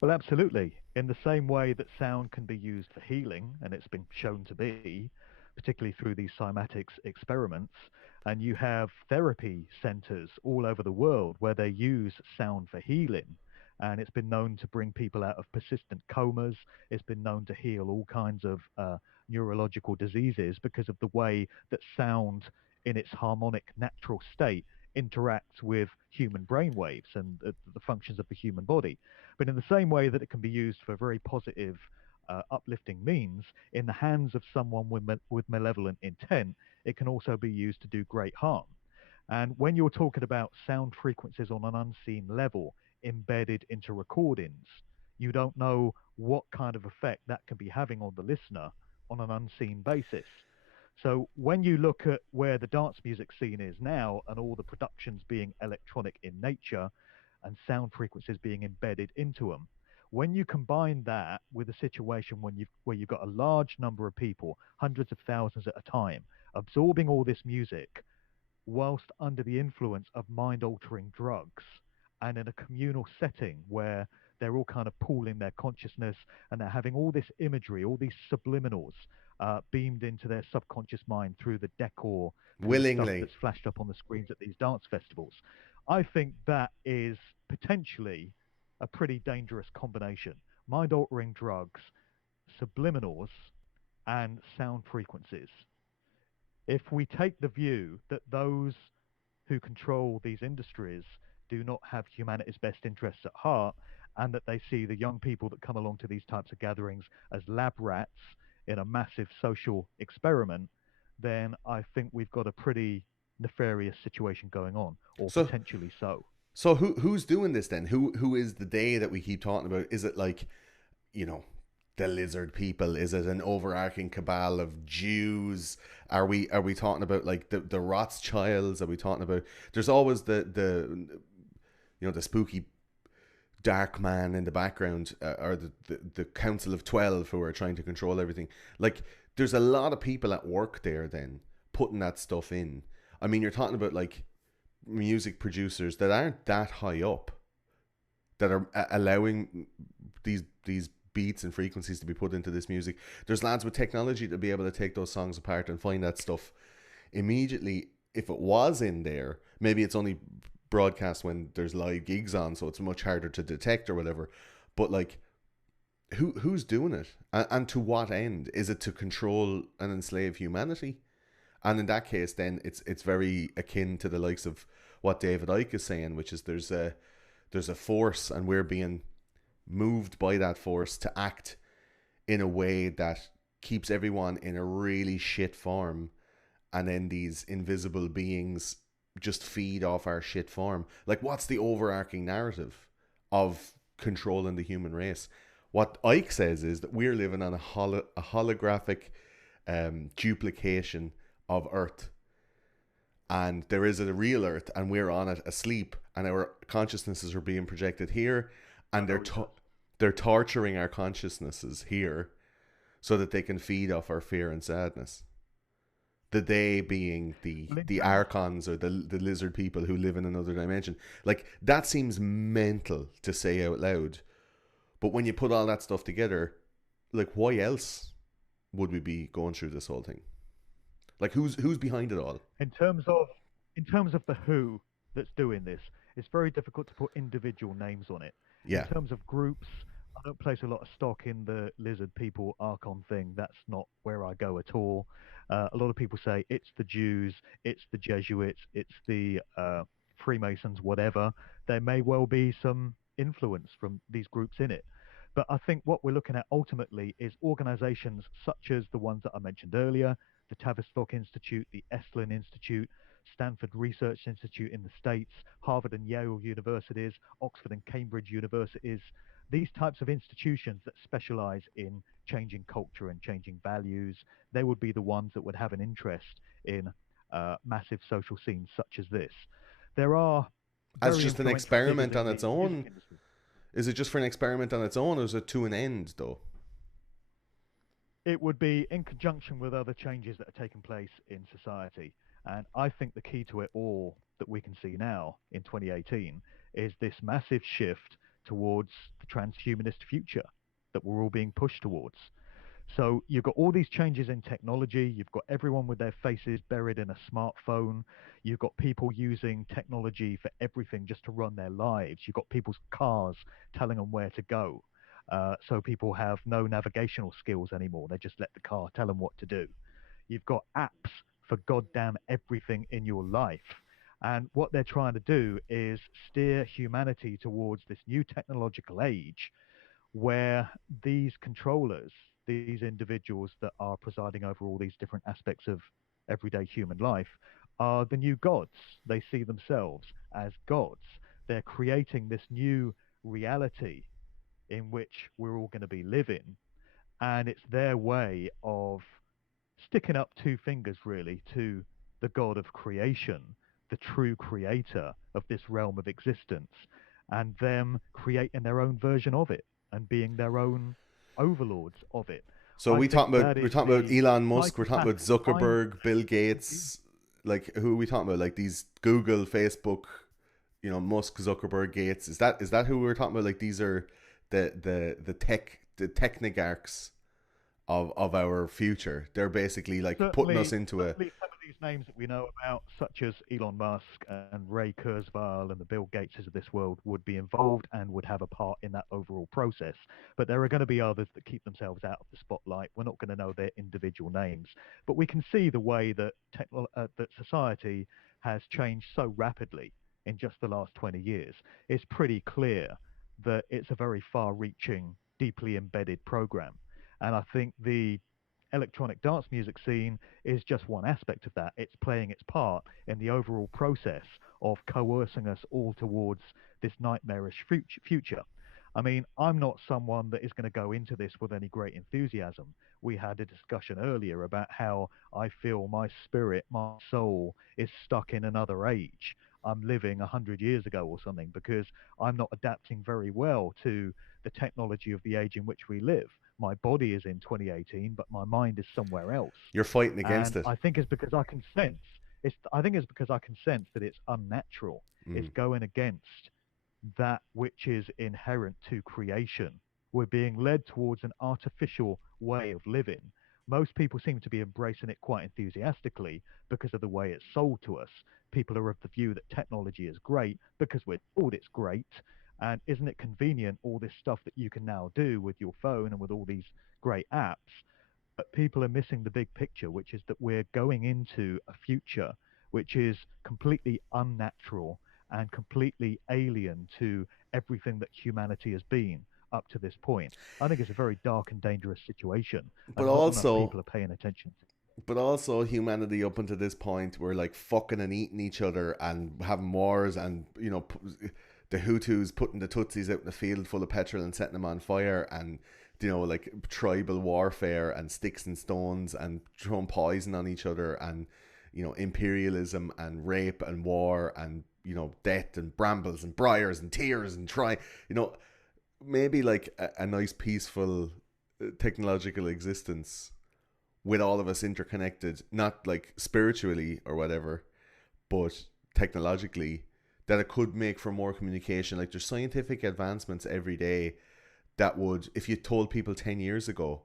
Well, absolutely. In the same way that sound can be used for healing, and it's been shown to be, particularly through these cymatics experiments, and you have therapy centers all over the world where they use sound for healing. And it's been known to bring people out of persistent comas. It's been known to heal all kinds of neurological diseases because of the way that sound, in its harmonic natural state, interacts with human brain waves and the functions of the human body. But in the same way that it can be used for very positive, uplifting means, in the hands of someone with malevolent intent, it can also be used to do great harm. And when you're talking about sound frequencies on an unseen level embedded into recordings, you don't know what kind of effect that can be having on the listener on an unseen basis. So when you look at where the dance music scene is now and all the productions being electronic in nature and sound frequencies being embedded into them, When you combine that with a situation where you've got a large number of people, hundreds of thousands at a time, absorbing all this music whilst under the influence of mind altering drugs and in a communal setting where they're all kind of pooling their consciousness and they're having all this imagery, all these subliminals beamed into their subconscious mind through the decor, through the stuff Willingly. that's flashed up on the screens at these dance festivals. I think that is potentially a pretty dangerous combination. Mind altering drugs, subliminals, and sound frequencies. If we take the view that those who control these industries do not have humanity's best interests at heart, and that they see the young people that come along to these types of gatherings as lab rats in a massive social experiment, then I think we've got a pretty nefarious situation going on, or So potentially so. so who's doing this then? Who is the day that we keep talking about? Is it like, you know, the lizard people? Is it an overarching cabal of Jews? Are we talking about like the Rothschilds? Are we talking about, there's always the the spooky dark man in the background, or the Council of 12 who are trying to control everything. Like, there's a lot of people at work there then putting that stuff in. I mean, you're talking about like music producers that aren't that high up that are allowing these beats and frequencies to be put into this music. There's lads with technology to be able to take those songs apart and find that stuff immediately. If it was in there, maybe it's only broadcast when there's live gigs on, so it's much harder to detect or whatever. But like, who's doing it, and to what end? Is it to control and enslave humanity? And in that case, then it's very akin to the likes of what David Icke is saying, which is there's a force, and we're being moved by that force to act in a way that keeps everyone in a really shit form, and then these invisible beings just feed off our shit form. Like, what's the overarching narrative of controlling the human race? What Ike says is that we're living on a holographic duplication of Earth, and there is a real Earth, and we're on it asleep, and our consciousnesses are being projected here, and they're torturing our consciousnesses here so that they can feed off our fear and sadness. The they being Well, in the terms, archons, or the lizard people who live in another dimension. Like, that seems mental to say out loud, but when you put all that stuff together, like, why else would we be going through this whole thing? Like, who's behind it all? in terms of in terms of the who that's doing this, it's very difficult to put individual names on it. In Yeah. terms of groups, I don't place a lot of stock in the lizard people Archon thing. That's not where I go at all. A lot of people say it's the Jews, it's the Jesuits, it's the Freemasons, whatever. There may well be some influence from these groups in it. But I think what we're looking at ultimately is organizations such as the ones that I mentioned earlier, the Tavistock Institute, the Esalen Institute, Stanford Research Institute in the States, Harvard and Yale universities, Oxford and Cambridge universities. These types of institutions that specialize in changing culture and changing values, they would be the ones that would have an interest in massive social scenes such as this. There are As very just an influential figures experiment in on its the music own? industry. Is it just for an experiment on its own, or is it to an end, though? It would be in conjunction with other changes that are taking place in society. And I think the key to it all that we can see now in 2018 is this massive shift towards the transhumanist future that we're all being pushed towards. So you've got all these changes in technology. You've got everyone with their faces buried in a smartphone. You've got people using technology for everything just to run their lives. You've got people's cars telling them where to go. So people have no navigational skills anymore. They just let the car tell them what to do. You've got apps for goddamn everything in your life. And what they're trying to do is steer humanity towards this new technological age where these controllers, these individuals that are presiding over all these different aspects of everyday human life, are the new gods. They see themselves as gods. They're creating this new reality in which we're all going to be living. And it's their way of sticking up two fingers, really, to the God of creation, the true creator of this realm of existence, and them creating their own version of it. and being their own overlords of it. So I think that we're is talking about the Elon Musk, we're talking about psychopathic mindset Zuckerberg, Bill of humans. Gates, like who are we talking about? Like these Google, Facebook, Musk, Zuckerberg, Gates. Is that who we're talking about? Like these are the technigarchs of our future. They're basically like putting us into a Certainly some of these names that we know about, such as Elon Musk and Ray Kurzweil and the Bill Gateses of this world, would be involved and would have a part in that overall process. But there are going to be others that keep themselves out of the spotlight. We're not going to know their individual names, but we can see the way that that society has changed so rapidly in just the last 20 years. It's pretty clear that it's a very far-reaching, deeply embedded program. And I think the electronic dance music scene is just one aspect of that. It's playing its part in the overall process of coercing us all towards this nightmarish future. I mean, I'm not someone that is going to go into this with any great enthusiasm. We had a discussion earlier about how I feel my spirit, my soul is stuck in another age. I'm living 100 years ago or something because I'm not adapting very well to the technology of the age in which we live. My body is in 2018, but my mind is somewhere else. you're fighting against And it. I think it's because I can sense I think it's because I can sense that it's unnatural. It's Mm. going against that which is inherent to creation. We're being led towards an artificial way of living. Most people seem to be embracing it quite enthusiastically because of the way it's sold to us. People are of the view that technology is great because we're told it's great. And isn't it convenient, all this stuff that you can now do with your phone and with all these great apps? But people are missing the big picture, which is that we're going into a future which is completely unnatural and completely alien to everything that humanity has been up to this point. I think it's a very dark and dangerous situation, But and not enough also, people are paying attention to. humanity up until this point were like fucking and eating each other and having wars, and the Hutus putting the Tutsis out in the field full of petrol and setting them on fire, and like tribal warfare and sticks and stones and throwing poison on each other, and imperialism and rape and war and death and brambles and briars and tears and you know maybe like a nice peaceful technological existence with all of us interconnected, not like spiritually or whatever, but technologically, that it could make for more communication. Like there's scientific advancements every day that would, if you told people 10 years ago,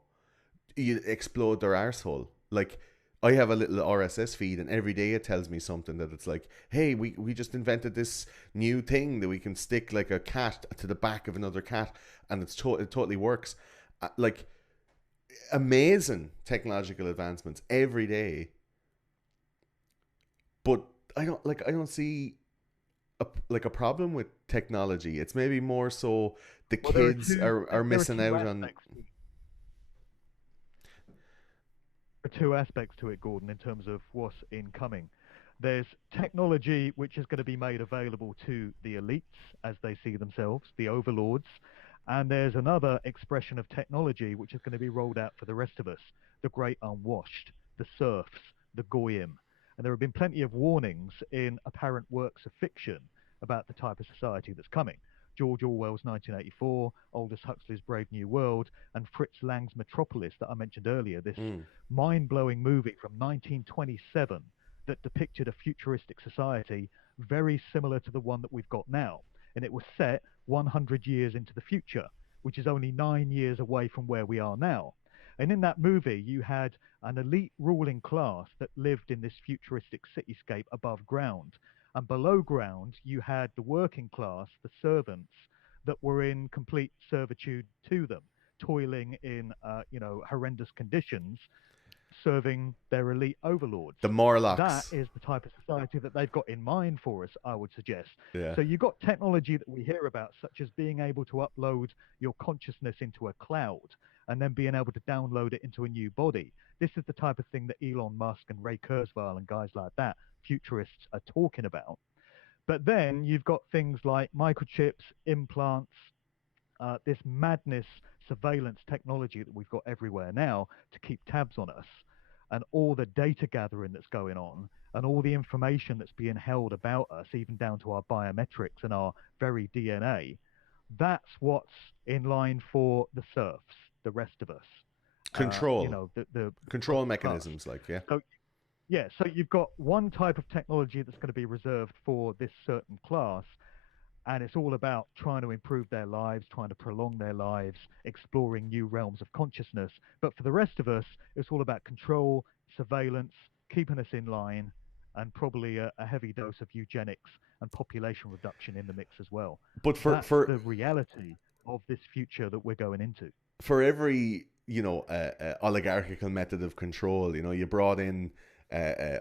you'd explode their arsehole. Like I have a little RSS feed, and every day it tells me something that it's like, hey, we just invented this new thing that we can stick like a cat to the back of another cat, and it totally works. Like amazing technological advancements every day, but I don't see a problem with technology. It's maybe more so the Well, there are kids are there are missing two out on. aspects. There are two aspects to it, Gordon, in terms of what's incoming. There's technology which is going to be made available to the elites as they see themselves, the overlords, and there's another expression of technology which is going to be rolled out for the rest of us, the great unwashed, the serfs, the goyim. And there have been plenty of warnings in apparent works of fiction about the type of society that's coming. George Orwell's 1984, Aldous Huxley's Brave New World, and Fritz Lang's Metropolis that I mentioned earlier, this Mm. mind blowing movie from 1927 that depicted a futuristic society very similar to the one that we've got now. And it was set 100 years into the future, which is only 9 years away from where we are now. And in that movie, you had an elite ruling class that lived in this futuristic cityscape above ground. And below ground, you had the working class, the servants, that were in complete servitude to them, toiling in, horrendous conditions, serving their elite overlords. The That Morlocks. is the type of society that they've got in mind for us, I would suggest. Yeah. So you've got technology that we hear about, such as being able to upload your consciousness into a cloud and then being able to download it into a new body. This is the type of thing that Elon Musk and Ray Kurzweil and guys like that, futurists, are talking about. But then you've got things like microchips, implants, this madness surveillance technology that we've got everywhere now to keep tabs on us, and all the data gathering that's going on, and all the information that's being held about us, even down to our biometrics and our very DNA. That's what's in line for the serfs, the rest of us. Control, The control working class. mechanisms, like, yeah. So yeah, so you've got one type of technology that's going to be reserved for this certain class, and it's all about trying to improve their lives, trying to prolong their lives, exploring new realms of consciousness. But for the rest of us, it's all about control, surveillance, keeping us in line, and probably a heavy dose of eugenics and population reduction in the mix as well. But That's the reality of this future that we're going into. for every oligarchical method of control, you brought in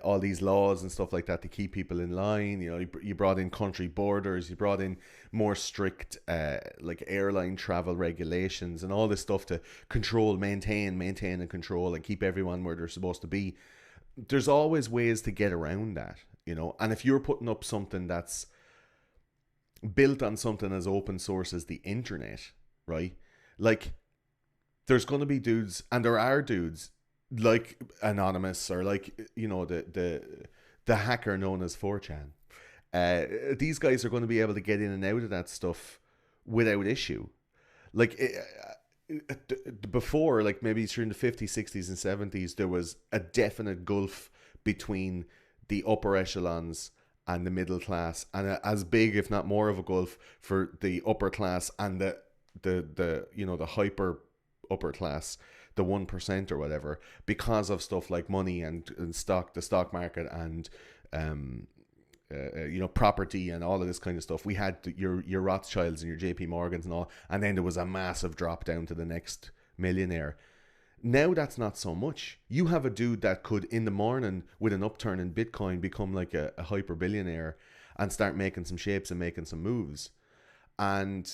all these laws and stuff like that to keep people in line. You brought in country borders, you brought in more strict like airline travel regulations and all this stuff to control, maintain and control and keep everyone where they're supposed to be. There's always ways to get around that. And if you're putting up something that's built on something as open source as the internet, right? Like, there's going to be dudes, and there are dudes like Anonymous, or like, the hacker known as 4chan. These guys are going to be able to get in and out of that stuff without issue. Like, before, like maybe during the 50s, 60s, and 70s, there was a definite gulf between the upper echelons and the middle class, and as big, if not more, of a gulf for the upper class and the hyper upper class, the 1% or whatever, because of stuff like money and the stock market, and property and all of this kind of stuff. We had your Rothschilds and your JP Morgans and all, and then there was a massive drop down to the next millionaire. Now that's not so much. You have a dude that could, in the morning, with an upturn in Bitcoin, become like a hyper billionaire and start making some shapes and making some moves. And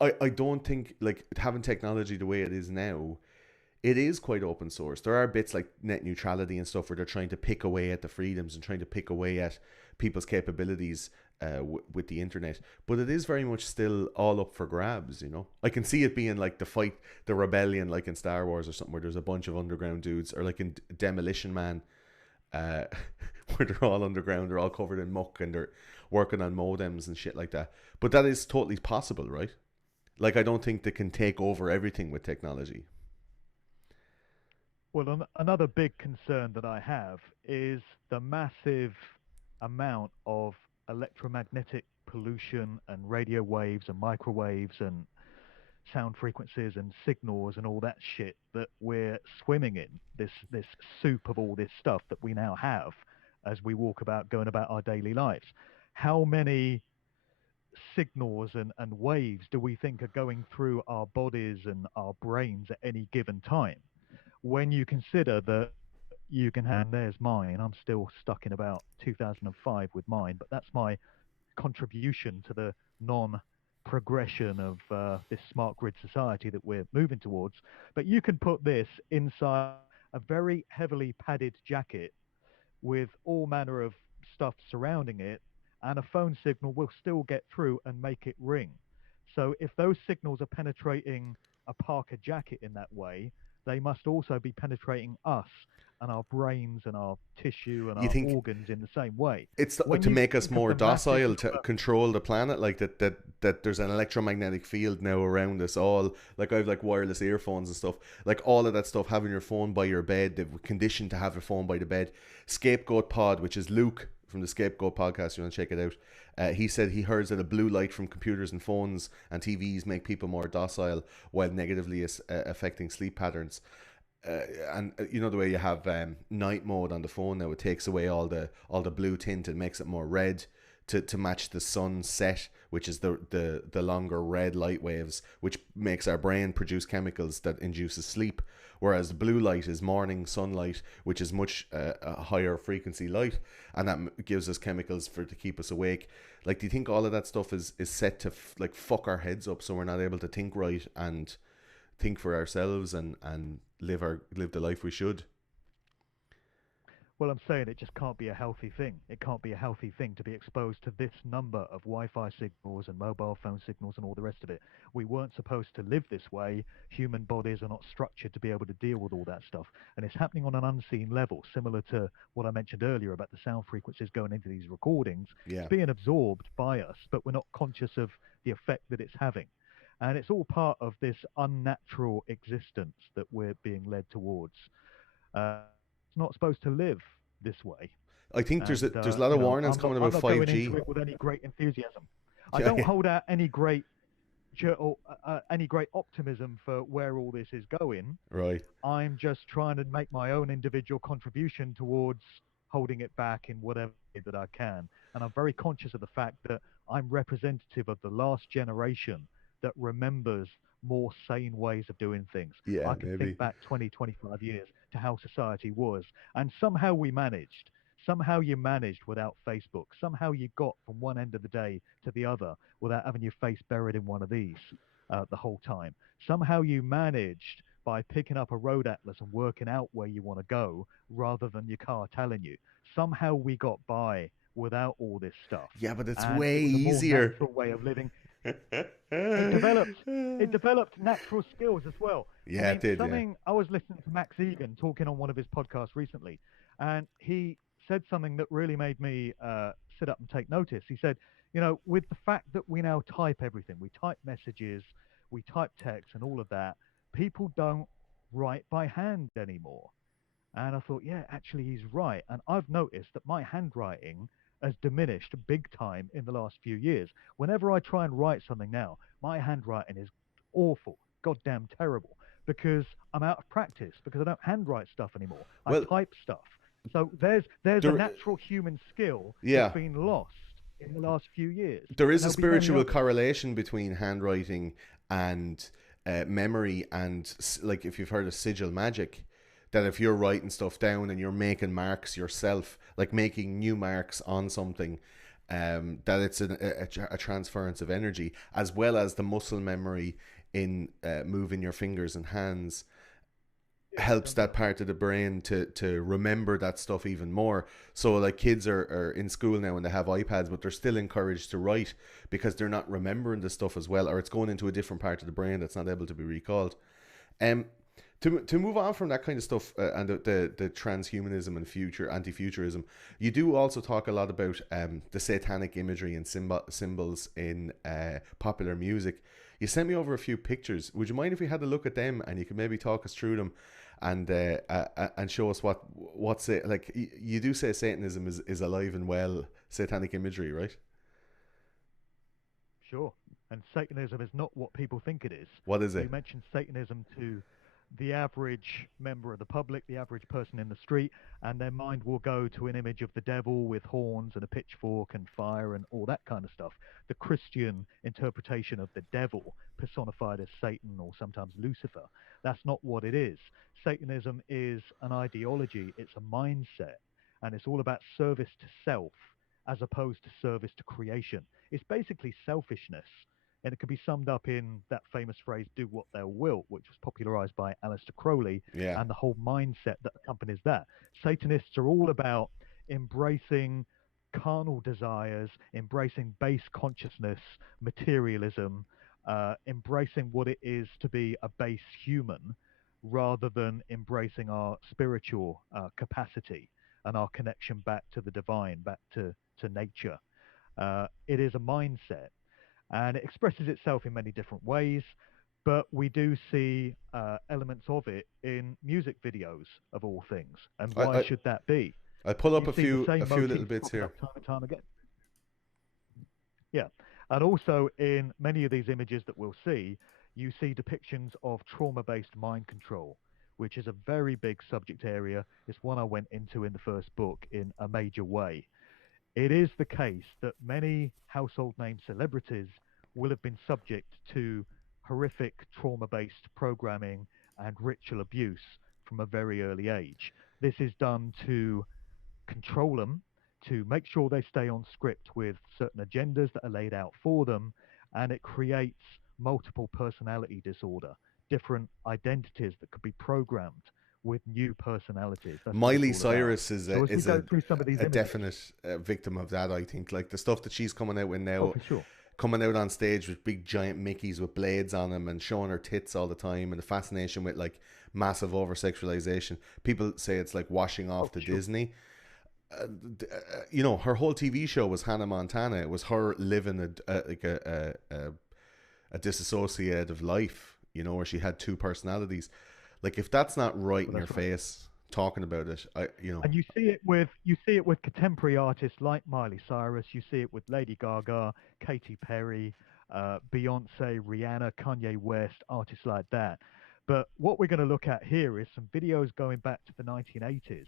I don't think, like, having technology the way it is now, it is quite open source. There are bits like net neutrality and stuff where they're trying to pick away at the freedoms and trying to pick away at people's capabilities with the internet. But it is very much still all up for grabs. I can see it being like the rebellion, like in Star Wars or something, where there's a bunch of underground dudes, or like in Demolition Man, where they're all underground, they're all covered in muck, and they're working on modems and shit like that. But that is totally possible, right? Like, I don't think they can take over everything with technology. Well, another big concern that I have is the massive amount of electromagnetic pollution and radio waves and microwaves and sound frequencies and signals and all that shit that we're swimming in, this soup of all this stuff that we now have as we walk about, going about our daily lives. How many signals and waves do we think are going through our bodies and our brains at any given time? When you consider that you can have, there's mine, I'm still stuck in about 2005 with mine, but that's my contribution to the non progression of this smart grid society that we're moving towards. But you can put this inside a very heavily padded jacket with all manner of stuff surrounding it, and a phone signal will still get through and make it ring. So if those signals are penetrating a Parker jacket in that way, they must also be penetrating us and our brains and our tissue and You our think organs in the same way. it's When to you make us think of more the massive docile, to control the planet, like that there's an electromagnetic field now around us all. Like, I've like wireless earphones and stuff, like all of that stuff, having your phone by your bed. They've conditioned to have your phone by the bed. Scapegoat Pod, which is Luke from the Scapegoat podcast, you want to check it out. He said he heard that a blue light from computers and phones and TVs make people more docile while negatively affecting sleep patterns. And the way you have night mode on the phone now, it takes away all the blue tint and makes it more red to match the sunset, which is the longer red light waves, which makes our brain produce chemicals that induces sleep, whereas the blue light is morning sunlight, which is much a higher frequency light, and that gives us chemicals to keep us awake. Like, do you think all of that stuff is set to like fuck our heads up, so we're not able to think right and think for ourselves and live the life we should? Well, I'm saying it just can't be a healthy thing. It can't be a healthy thing to be exposed to this number of Wi-Fi signals and mobile phone signals and all the rest of it. We weren't supposed to live this way. Human bodies are not structured to be able to deal with all that stuff. And it's happening on an unseen level, similar to what I mentioned earlier about the sound frequencies going into these recordings. It's Yeah. being absorbed by us, but we're not conscious of the effect that it's having. And it's all part of this unnatural existence that we're being led towards. It's not supposed to live this way. I think And there's a lot of warnings I'm not coming I'm about not going into 5G. it with any great enthusiasm. I Yeah, don't yeah. hold out any great optimism for where all this is going. Right. I'm just trying to make my own individual contribution towards holding it back in whatever way that I can. And I'm very conscious of the fact that I'm representative of the last generation that remembers more sane ways of doing things. Yeah, I can think maybe. back 20, 25 years to how society was, and somehow we managed. Somehow you managed without Facebook. Somehow you got from one end of the day to the other without having your face buried in one of these the whole time. Somehow you managed by picking up a road atlas and working out where you want to go rather than your car telling you. Somehow we got by without all this stuff. Yeah, but it's And way it was a more easier. natural way of living. It developed natural skills as well. I Yeah, it mean, did, yeah. something I was listening to Max Egan talking on one of his podcasts recently, and he said something that really made me sit up and take notice. He said, with the fact that we now type everything, we type messages, we type text, and all of that, people don't write by hand anymore. And I thought, yeah, actually, he's right. And I've noticed that my handwriting has diminished big time in the last few years. Whenever I try and write something now, my handwriting is awful, goddamn terrible, because I'm out of practice, because I don't handwrite stuff anymore. I Well, type stuff. So there's a there, natural human skill that's yeah, been lost in the last few years, there is and a there'll be many spiritual others. correlation between handwriting and memory, and like if you've heard of sigil magic, that if you're writing stuff down and you're making marks yourself, like making new marks on something, that it's a transference of energy, as well as the muscle memory in moving your fingers and hands Yeah, helps that definitely. part of the brain to remember that stuff even more. So like kids are in school now and they have iPads, but they're still encouraged to write because they're not remembering the stuff as well, or it's going into a different part of the brain that's not able to be recalled. Um, to move on from that kind of stuff, and the transhumanism and future anti-futurism, you do also talk a lot about the satanic imagery and symbols in popular music. You sent me over a few pictures. Would you mind if we had a look at them and you could maybe talk us through them and show us what's it like? You do say Satanism is alive and well, satanic imagery, right? Sure. And Satanism is not what people think it is. What is You it? mentioned Satanism to the average member of the public, the average person in the street, and their mind will go to an image of the devil with horns and a pitchfork and fire and all that kind of stuff. The Christian interpretation of the devil personified as Satan or sometimes Lucifer. That's not what it is. Satanism is an ideology, it's a mindset, and it's all about service to self as opposed to service to creation. It's basically selfishness. And it could be summed up in that famous phrase, do what thou wilt, which was popularized by Aleister Crowley, Yeah. and the whole mindset that accompanies that. Satanists are all about embracing carnal desires, embracing base consciousness, materialism, embracing what it is to be a base human, rather than embracing our spiritual capacity and our connection back to the divine, back to nature. It is a mindset and it expresses itself in many different ways. But we do see elements of it in music videos of all things. And I, why I should that be? I pull up You see the a same few little motifs bits popping here. up time and time again. Yeah. And also in many of these images that we'll see, you see depictions of trauma based mind control, which is a very big subject area. It's one I went into in the first book in a major way. It is the case that many household name celebrities will have been subject to horrific trauma based programming and ritual abuse from a very early age. This is done to control them, to make sure they stay on script with certain agendas that are laid out for them, and it creates multiple personality disorder, different identities that could be programmed with new personalities. That's what it's Miley all about. Cyrus is So as we go through some of these a images, definite victim of that. I think like the stuff that she's coming out with oh, now, for sure. coming out on stage with big giant Mickeys with blades on them and showing her tits all the time, and the fascination with like massive over sexualization. People say it's like washing Oh, off for the sure. Disney. You know, her whole TV show was Hannah Montana. It was her living a disassociative life. You know, where she had two personalities. Like if that's not right in Well, your that's right. face, talking about it, And you see it with contemporary artists like Miley Cyrus. You see it with Lady Gaga, Katy Perry, Beyonce, Rihanna, Kanye West, artists like that. But what we're going to look at here is some videos going back to the 1980s,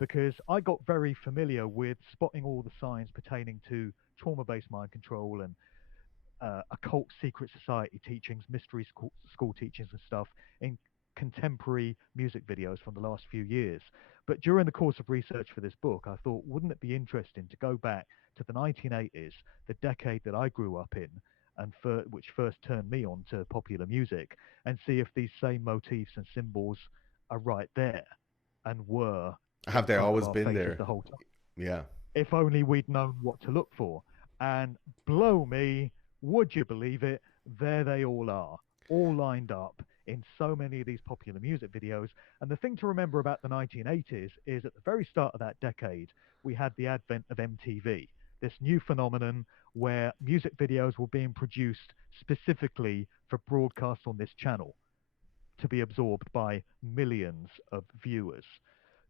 because I got very familiar with spotting all the signs pertaining to trauma-based mind control and occult secret society teachings, mystery school teachings, and stuff in contemporary music videos from the last few years. But during the course of research for this book, I thought, wouldn't it be interesting to go back to the 1980s, the decade that I grew up in, and which first turned me on to popular music, and see if these same motifs and symbols are right there and were in have they front of always our been faces there? the whole time. Yeah. If only we'd known what to look for. And blow me, would you believe it? There they all are, all lined up in so many of these popular music videos. And the thing to remember about the 1980s is at the very start of that decade, we had the advent of MTV, this new phenomenon where music videos were being produced specifically for broadcast on this channel to be absorbed by millions of viewers.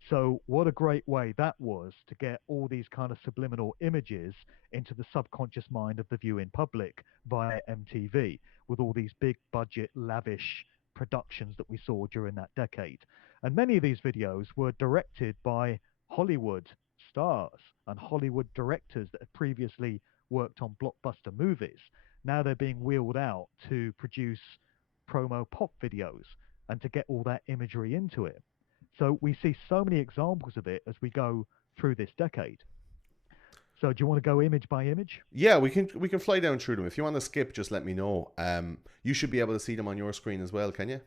So, what a great way that was to get all these kind of subliminal images into the subconscious mind of the viewing public via MTV, with all these big budget, lavish productions that we saw during that decade. And many of these videos were directed by Hollywood stars and Hollywood directors that had previously worked on blockbuster movies. Now they're being wheeled out to produce promo pop videos and to get all that imagery into it. So we see so many examples of it as we go through this decade. So do you want to go image by image? Yeah, we can fly down through them. If you want to skip, just let me know. You should be able to see them on your screen as well, can you?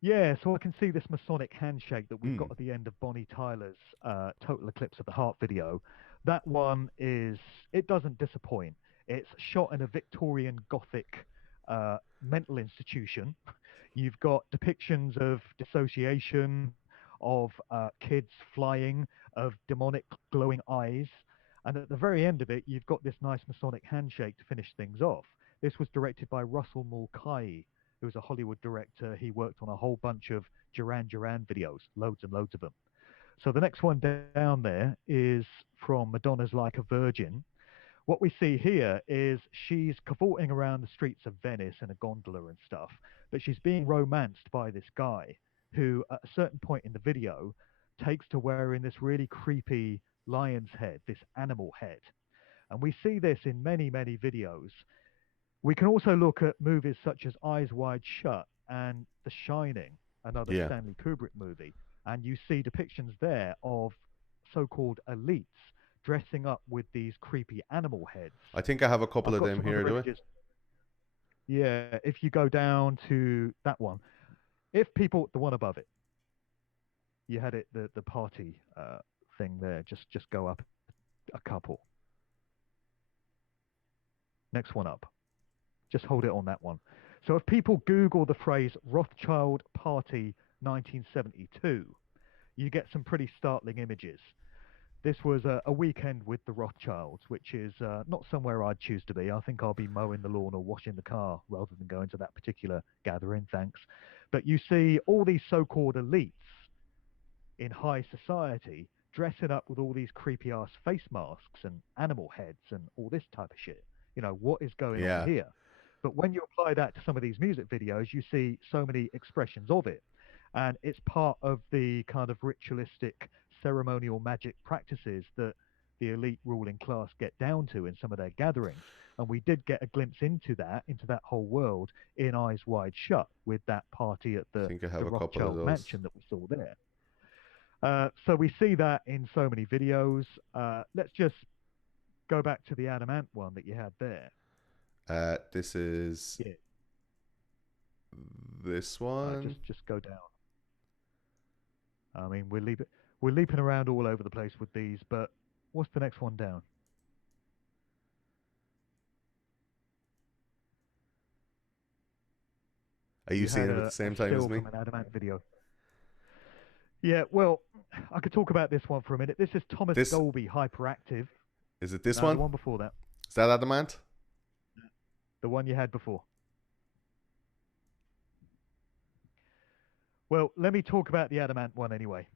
Yeah, so I can see this Masonic handshake that we've got Mm. at the end of Bonnie Tyler's Total Eclipse of the Heart video. That one it doesn't disappoint. It's shot in a Victorian Gothic mental institution. You've got depictions of dissociation, of kids flying, of demonic glowing eyes. And at the very end of it, you've got this nice Masonic handshake to finish things off. This was directed by Russell Mulcahy, who was a Hollywood director. He worked on a whole bunch of Duran Duran videos, loads and loads of them. So the next one down there is from Madonna's Like a Virgin. What we see here is she's cavorting around the streets of Venice in a gondola and stuff, but she's being romanced by this guy who, at a certain point in the video, takes to wearing this really creepy lion's head, this animal head. And we see this in many, many videos. We can also look at movies such as Eyes Wide Shut and The Shining, another Yeah. Stanley Kubrick movie, and you see depictions there of so-called elites dressing up with these creepy animal heads. I think I have a couple I've of got them some here, other do I? images. Yeah, if you go down to that one, if people, the one above it, you had it, the party thing there. Just go up a couple. Next one up. Just hold it on that one. So if people Google the phrase Rothschild Party 1972, you get some pretty startling images. This was a weekend with the Rothschilds, which is not somewhere I'd choose to be. I think I'll be mowing the lawn or washing the car rather than going to that particular gathering, thanks. But you see all these so-called elites in high society dressing up with all these creepy ass face masks and animal heads and all this type of shit. You know, what is going on Yeah. here? But when you apply that to some of these music videos, you see so many expressions of it. And it's part of the kind of ritualistic ceremonial magic practices that the elite ruling class get down to in some of their gatherings. And we did get a glimpse into that whole world in Eyes Wide Shut with that party at I think I have the a couple of Rothschild those. mansion that we saw there. So we see that in so many videos. Let's just go back to the Adamant one that you had there. This is Yeah, this one. just go down. I mean, we're leaping around all over the place with these, but what's the next one down? Are you You seeing had it at the a same time as still me? from an Adamant video. Yeah, well, I could talk about this one for a minute. This is Thomas This Dolby Hyperactive. is it. This No, the one one before that. is that adamant? The one you had before. Well, let me talk about the Adamant one anyway.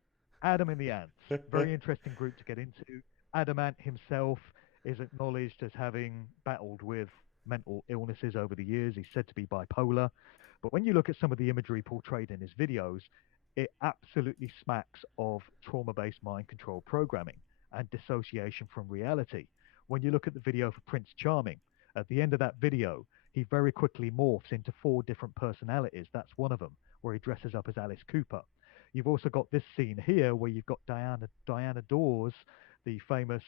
Adam and the Ants. Very interesting group to get into. Adamant himself is acknowledged as having battled with mental illnesses over the years. He's said to be bipolar. But when you look at some of the imagery portrayed in his videos, it absolutely smacks of trauma based mind control programming and dissociation from reality. When you look at the video for Prince Charming, at the end of that video, he very quickly morphs into four different personalities. That's one of them, where he dresses up as Alice Cooper. You've also got this scene here where you've got Diana Dawes, the famous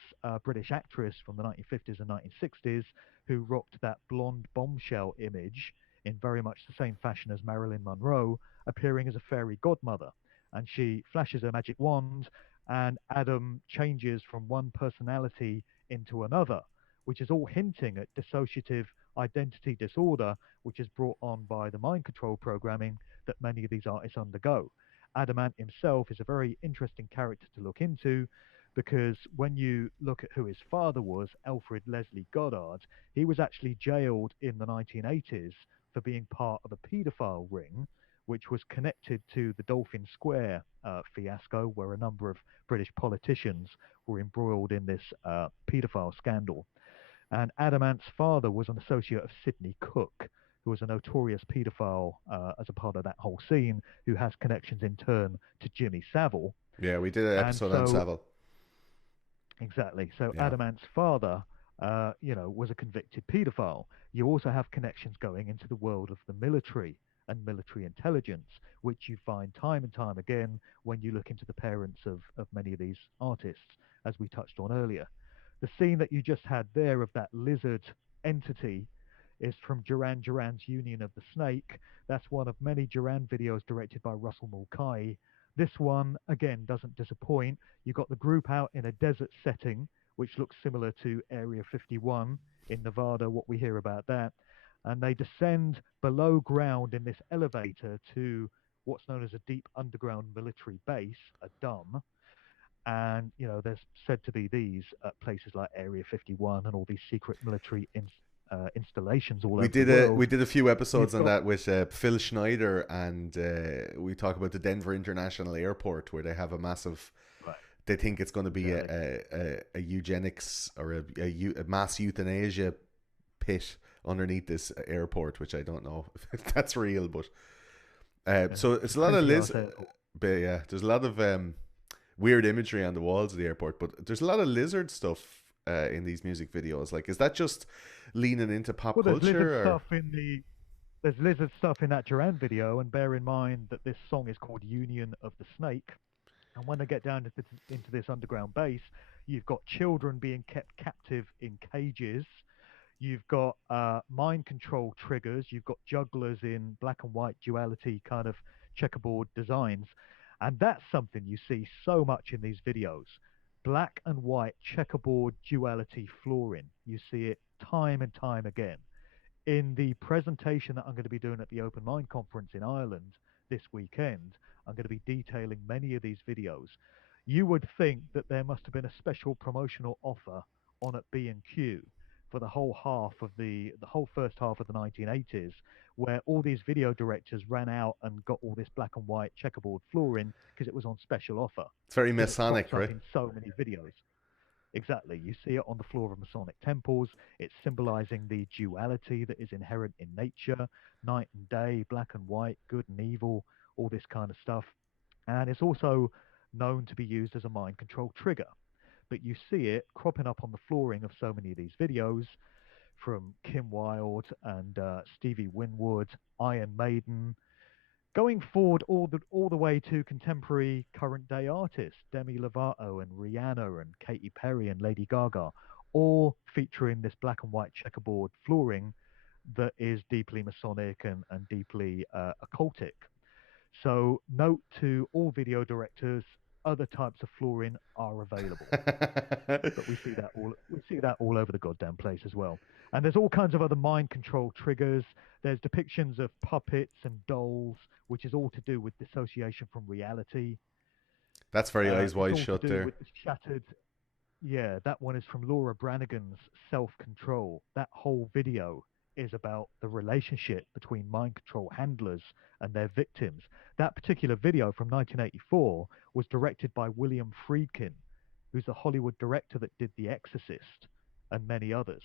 British actress from the 1950s and 1960s, who rocked that blonde bombshell image in very much the same fashion as Marilyn Monroe, appearing as a fairy godmother. And she flashes her magic wand, and Adam changes from one personality into another, which is all hinting at dissociative identity disorder, which is brought on by the mind control programming that many of these artists undergo. Adamant himself is a very interesting character to look into because when you look at who his father was, Alfred Leslie Goddard, he was actually jailed in the 1980s for being part of a paedophile ring, which was connected to the Dolphin Square fiasco, where a number of British politicians were embroiled in this paedophile scandal. And Adamant's father was an associate of Sidney Cook, who was a notorious paedophile as a part of that whole scene, who has connections in turn to Jimmy Savile. Yeah, we did an And episode on so, Savile. exactly. So Yeah. Adamant's father, was a convicted paedophile. You also have connections going into the world of the military and military intelligence, which you find time and time again when you look into the parents of many of these artists, as we touched on earlier. The scene that you just had there of that lizard entity is from Duran Duran's Union of the Snake. That's one of many Duran videos directed by Russell Mulcahy. This one, again, doesn't disappoint. You got the group out in a desert setting, which looks similar to Area 51 in Nevada, what we hear about that. And they descend below ground in this elevator to what's known as a deep underground military base, a dumb. And, there's said to be these at places like Area 51 and all these secret military installations all over the We world. did a few episodes You've on got, that with Phil Schneider, and we talk about the Denver International Airport, where they have a massive. right, They think it's going to be exactly. a eugenics or a mass euthanasia pit underneath this airport, which I don't know if that's real, but so It's it's a a lot of creepy ass airport. but yeah, there's a lot of weird imagery on the walls of the airport, but there's a lot of lizard stuff in these music videos. Like, is that just leaning into pop Well, culture, or there's lizard stuff in that Duran video, and bear in mind that this song is called Union of the Snake. And when they get down into this underground base, you've got children being kept captive in cages. You've got mind control triggers. You've got jugglers in black and white duality kind of checkerboard designs. And that's something you see so much in these videos. Black and white checkerboard duality flooring. You see it time and time again. In the presentation that I'm going to be doing at the Open Mind Conference in Ireland this weekend, I'm going to be detailing many of these videos. You would think that there must have been a special promotional offer on at B&Q for the whole first half of the 1980s, where all these video directors ran out and got all this black and white checkerboard flooring because it was on special offer, it's very because it Masonic, crops up right? in so many videos. Exactly. You see it on the floor of Masonic temples. It's symbolizing the duality that is inherent in nature, night and day, black and white, good and evil, all this kind of stuff. And it's also known to be used as a mind control trigger. But you see it cropping up on the flooring of so many of these videos from Kim Wilde and Stevie Winwood, Iron Maiden, going forward all the way to contemporary current day artists, Demi Lovato and Rihanna and Katy Perry and Lady Gaga, all featuring this black and white checkerboard flooring that is deeply Masonic and deeply occultic. So note to all video directors, other types of flooring are available. But we see that all over the goddamn place as well. And there's all kinds of other mind control triggers. There's depictions of puppets and dolls, which is all to do with dissociation from reality. That's very eyes It's wide all to shut do there. with the shattered. Yeah, that one is from Laura Branigan's Self Control. That whole video is about the relationship between mind control handlers and their victims. That particular video from 1984 was directed by William Friedkin, who's the Hollywood director that did The Exorcist and many others.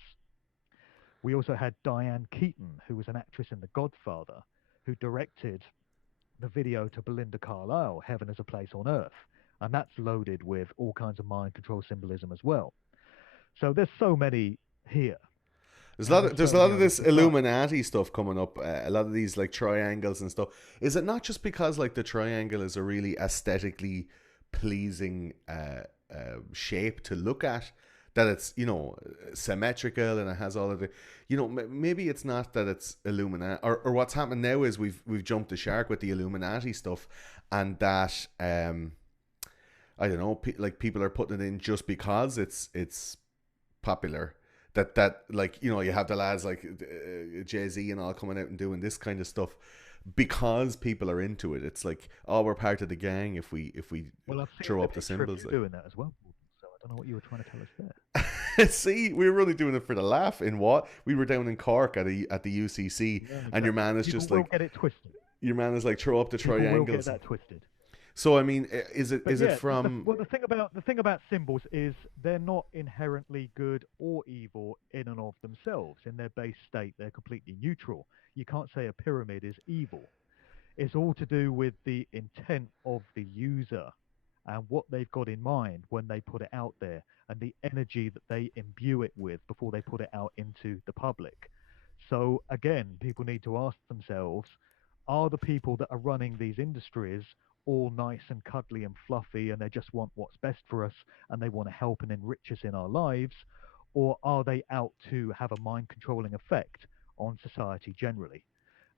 We also had Diane Keaton, who was an actress in The Godfather, who directed the video to Belinda Carlisle, Heaven is a Place on Earth. And that's loaded with all kinds of mind control symbolism as well. So there's so many here, and there's There's so a lot many of others this besides. Illuminati stuff coming up. A lot of these like triangles and stuff. Is it not just because like the triangle is a really aesthetically pleasing shape to look at, that it's, you know, symmetrical and it has all of the, you know, maybe it's not that it's Illuminati, or what's happened now is we've jumped the shark with the Illuminati stuff, and that I don't know, like people are putting it in just because it's popular. That like, you know, you have the lads like Jay-Z and all coming out and doing this kind of stuff because people are into it. It's like, oh, we're part of the gang if we Well, I've seen throw the up the picture of symbols you like. doing that as well, so I don't know what you were trying to tell us there. See, we were only doing it for the laugh. In what, we were down in Cork at the UCC, Yeah, and your exactly. man is People just will like, get it twisted. throw up the People will get triangles. that twisted. So I mean, is it But yeah, from? well, the thing about symbols is they're not inherently good or evil in and of themselves. In their base state, they're completely neutral. You can't say a pyramid is evil. It's all to do with the intent of the user and what they've got in mind when they put it out there, and the energy that they imbue it with before they put it out into the public. So again, people need to ask themselves, are the people that are running these industries all nice and cuddly and fluffy and they just want what's best for us and they want to help and enrich us in our lives? Or are they out to have a mind controlling effect on society generally?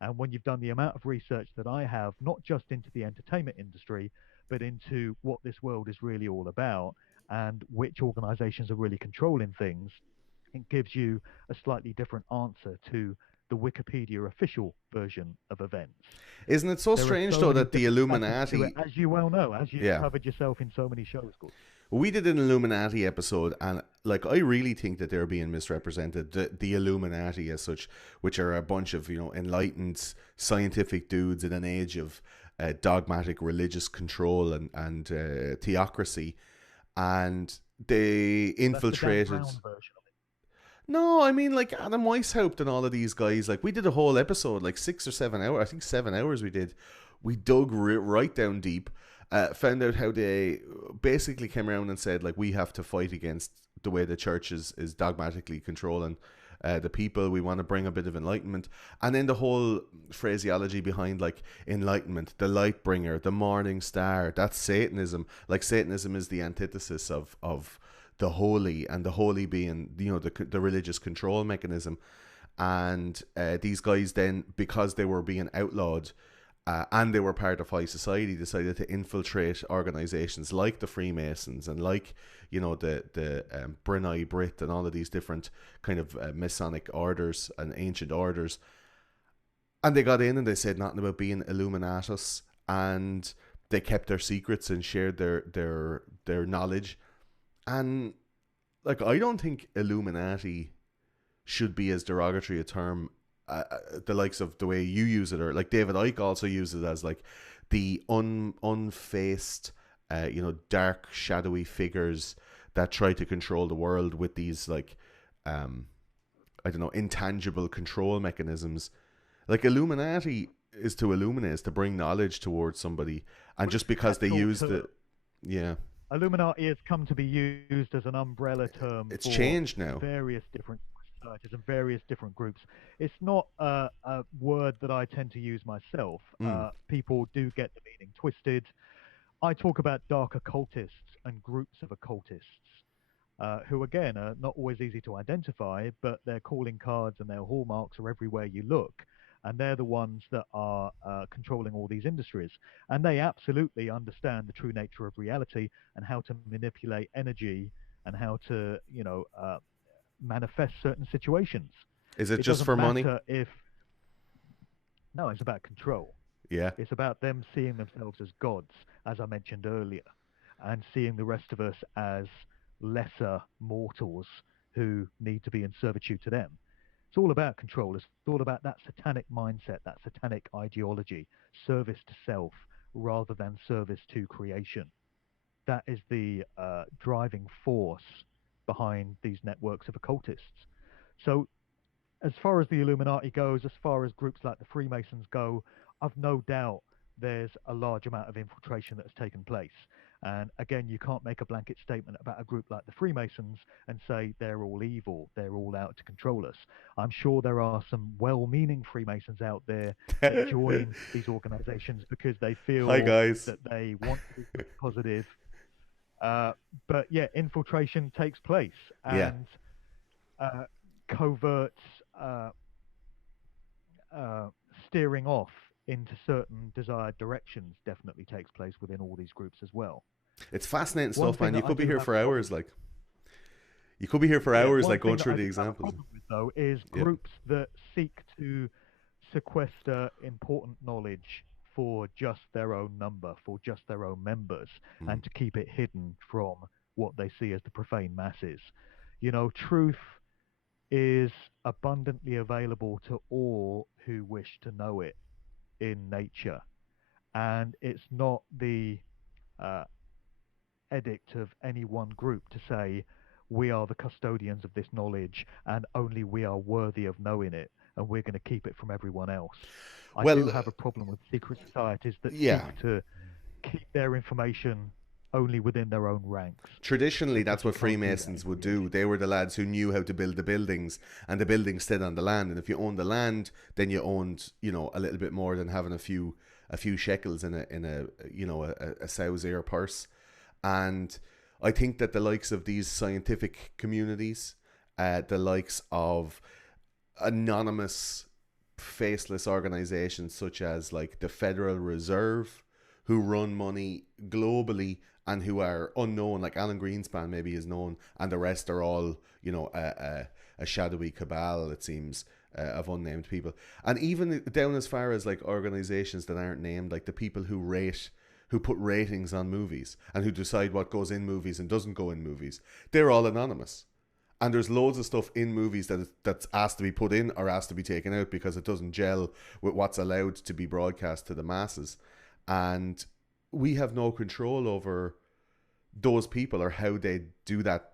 And when you've done the amount of research that I have, not just into the entertainment industry, but into what this world is really all about and which organizations are really controlling things, it gives you a slightly different answer to the Wikipedia official version of events. Isn't it so There are strange so though many that the different facets to it, Illuminati? as you well know, as you've Yeah, covered yourself in so many shows, Gordon. we did an Illuminati episode, and like I really think that they're being misrepresented. The Illuminati, as such, which are a bunch of, you know, enlightened scientific dudes in an age of dogmatic religious control and theocracy, and they Well, that's the Dan infiltrated. Brown version of No, I mean like Adam Weishaupt and all of these guys. Like we did a whole episode, like 6 or 7 hours. I think 7 hours we did. We dug right down deep. Found out how they basically came around and said like we have to fight against the way the church is dogmatically controlling the people. We want to bring a bit of enlightenment, and then the whole phraseology behind like enlightenment, the light bringer, the morning star. That's Satanism. Like Satanism is the antithesis of the holy, and the holy being, you know, the religious control mechanism. And these guys then, because they were being outlawed and they were part of high society, decided to infiltrate organizations like the Freemasons and like, you know, the Brunei Brit and all of these different kind of Masonic orders and ancient orders. And they got in and they said nothing about being Illuminatus, and they kept their secrets and shared their knowledge. And like, I don't think Illuminati should be as derogatory a term, the likes of the way you use it, or like David Icke also uses it as like the unfaced, you know, dark, shadowy figures that try to control the world with these like, I don't know, intangible control mechanisms. Like Illuminati is to illuminate, is to bring knowledge towards somebody, and well, it's just a because they catch-all use term. the, yeah, Illuminati has come to be used as an umbrella term it's for changed now. various different societies and various different groups. It's not a word that I tend to use myself. Mm. People do get the meaning twisted. I talk about dark occultists and groups of occultists, who again are not always easy to identify, but their calling cards and their hallmarks are everywhere you look. and they're the ones that are controlling all these industries. And they absolutely understand the true nature of reality and how to manipulate energy and how to, manifest certain situations. Is it It just doesn't for money? matter if, no, it's about control. Yeah. It's about them seeing themselves as gods, as I mentioned earlier, and seeing the rest of us as lesser mortals who need to be in servitude to them. It's all about control. It's all about that satanic mindset, that satanic ideology, service to self rather than service to creation. That is the driving force behind these networks of occultists. So as far as the Illuminati goes, as far as groups like the Freemasons go, I've no doubt there's a large amount of infiltration that has taken place. And again, you can't make a blanket statement about a group like the Freemasons and say they're all evil, they're all out to control us. I'm sure there are some well meaning Freemasons out there that join these organizations because they Hi feel guys. that they want to be positive. Uh, but yeah, infiltration takes place, Yeah. and uh, covert uh, uh, steering off into certain desired directions definitely takes place within all these groups as well. It's fascinating One stuff, thing man. You that I could be do here have for a problem hours. Like, you could be here for Yeah, hours, one like going thing that through I the do have a examples. problem with though is Yeah. groups that seek to sequester important knowledge for just their own number, for just their own members, Mm. and to keep it hidden from what they see as the profane masses. Truth is abundantly available to all who wish to know it in nature. And it's not the uh, edict of any one group to say, we are the custodians of this knowledge and only we are worthy of knowing it and we're going to keep it from everyone else. I do Well, have a problem with secret societies that seek yeah. to keep their information only within their own ranks Traditionally, because that's you what can't do that in Freemasons would do. creation. They were the lads who knew how to build the buildings, and the buildings stayed on the land. And if you owned the land, then you owned, a little bit more than having a few shekels in a a sow's ear purse. And I think that the likes of these scientific communities, the likes of anonymous, faceless organizations such as like the Federal Reserve, who run money globally and who are unknown, like Alan Greenspan maybe is known, and the rest are all, a shadowy cabal, it seems, of unnamed people. And even down as far as like organizations that aren't named, like the people who put ratings on movies and who decide what goes in movies and doesn't go in movies, they're all anonymous. And there's loads of stuff in movies that's asked to be put in or asked to be taken out because it doesn't gel with what's allowed to be broadcast to the masses. And we have no control over those people or how they do that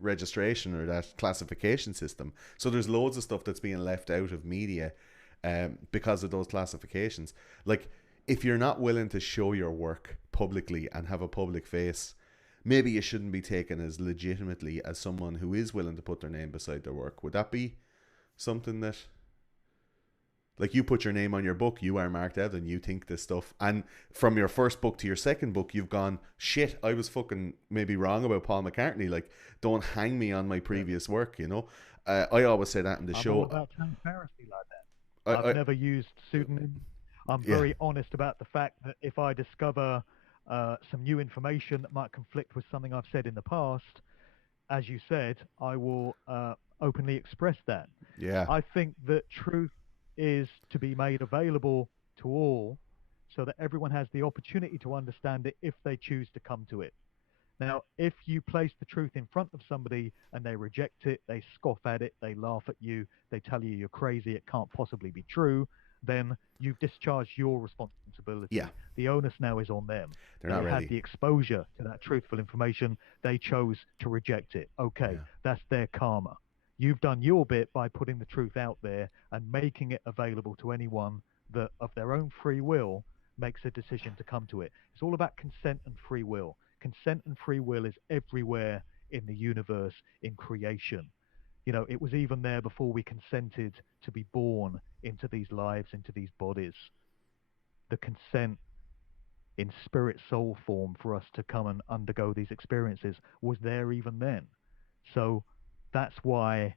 registration or that classification system. So there's loads of stuff that's being left out of media because of those classifications. Like, if you're not willing to show your work publicly and have a public face, maybe you shouldn't be taken as legitimately as someone who is willing to put their name beside their work. Would that be something that, like, you put your name on your book, you are Mark Devlin, you think this stuff, and from your first book to your second book, you've gone, shit, I was fucking maybe wrong about Paul McCartney. Like, don't hang me on my Yeah. previous work, you know? I always say that in the I'm all show. about transparency like that. I've I never used pseudonyms. I'm Yeah, very honest about the fact that if I discover some new information that might conflict with something I've said in the past, as you said, I will openly express that. yeah, I think that truth is to be made available to all so that everyone has the opportunity to understand it if they choose to come to it. Now, if you place the truth in front of somebody and they reject it, they scoff at it, they laugh at you, they tell you you're crazy, it can't possibly be true, then you've discharged your yeah, responsibility. The onus now is on them. they're They not had ready. the exposure to that truthful information, they chose to reject it. Okay, Yeah, that's their karma. You've done your bit by putting the truth out there and making it available to anyone that, of their own free will, makes a decision to come to it. It's all about consent and free will. Consent and free will is everywhere in the universe, in creation. It was even there before we consented to be born into these lives, into these bodies. The consent in spirit soul form for us to come and undergo these experiences was there even then. So that's why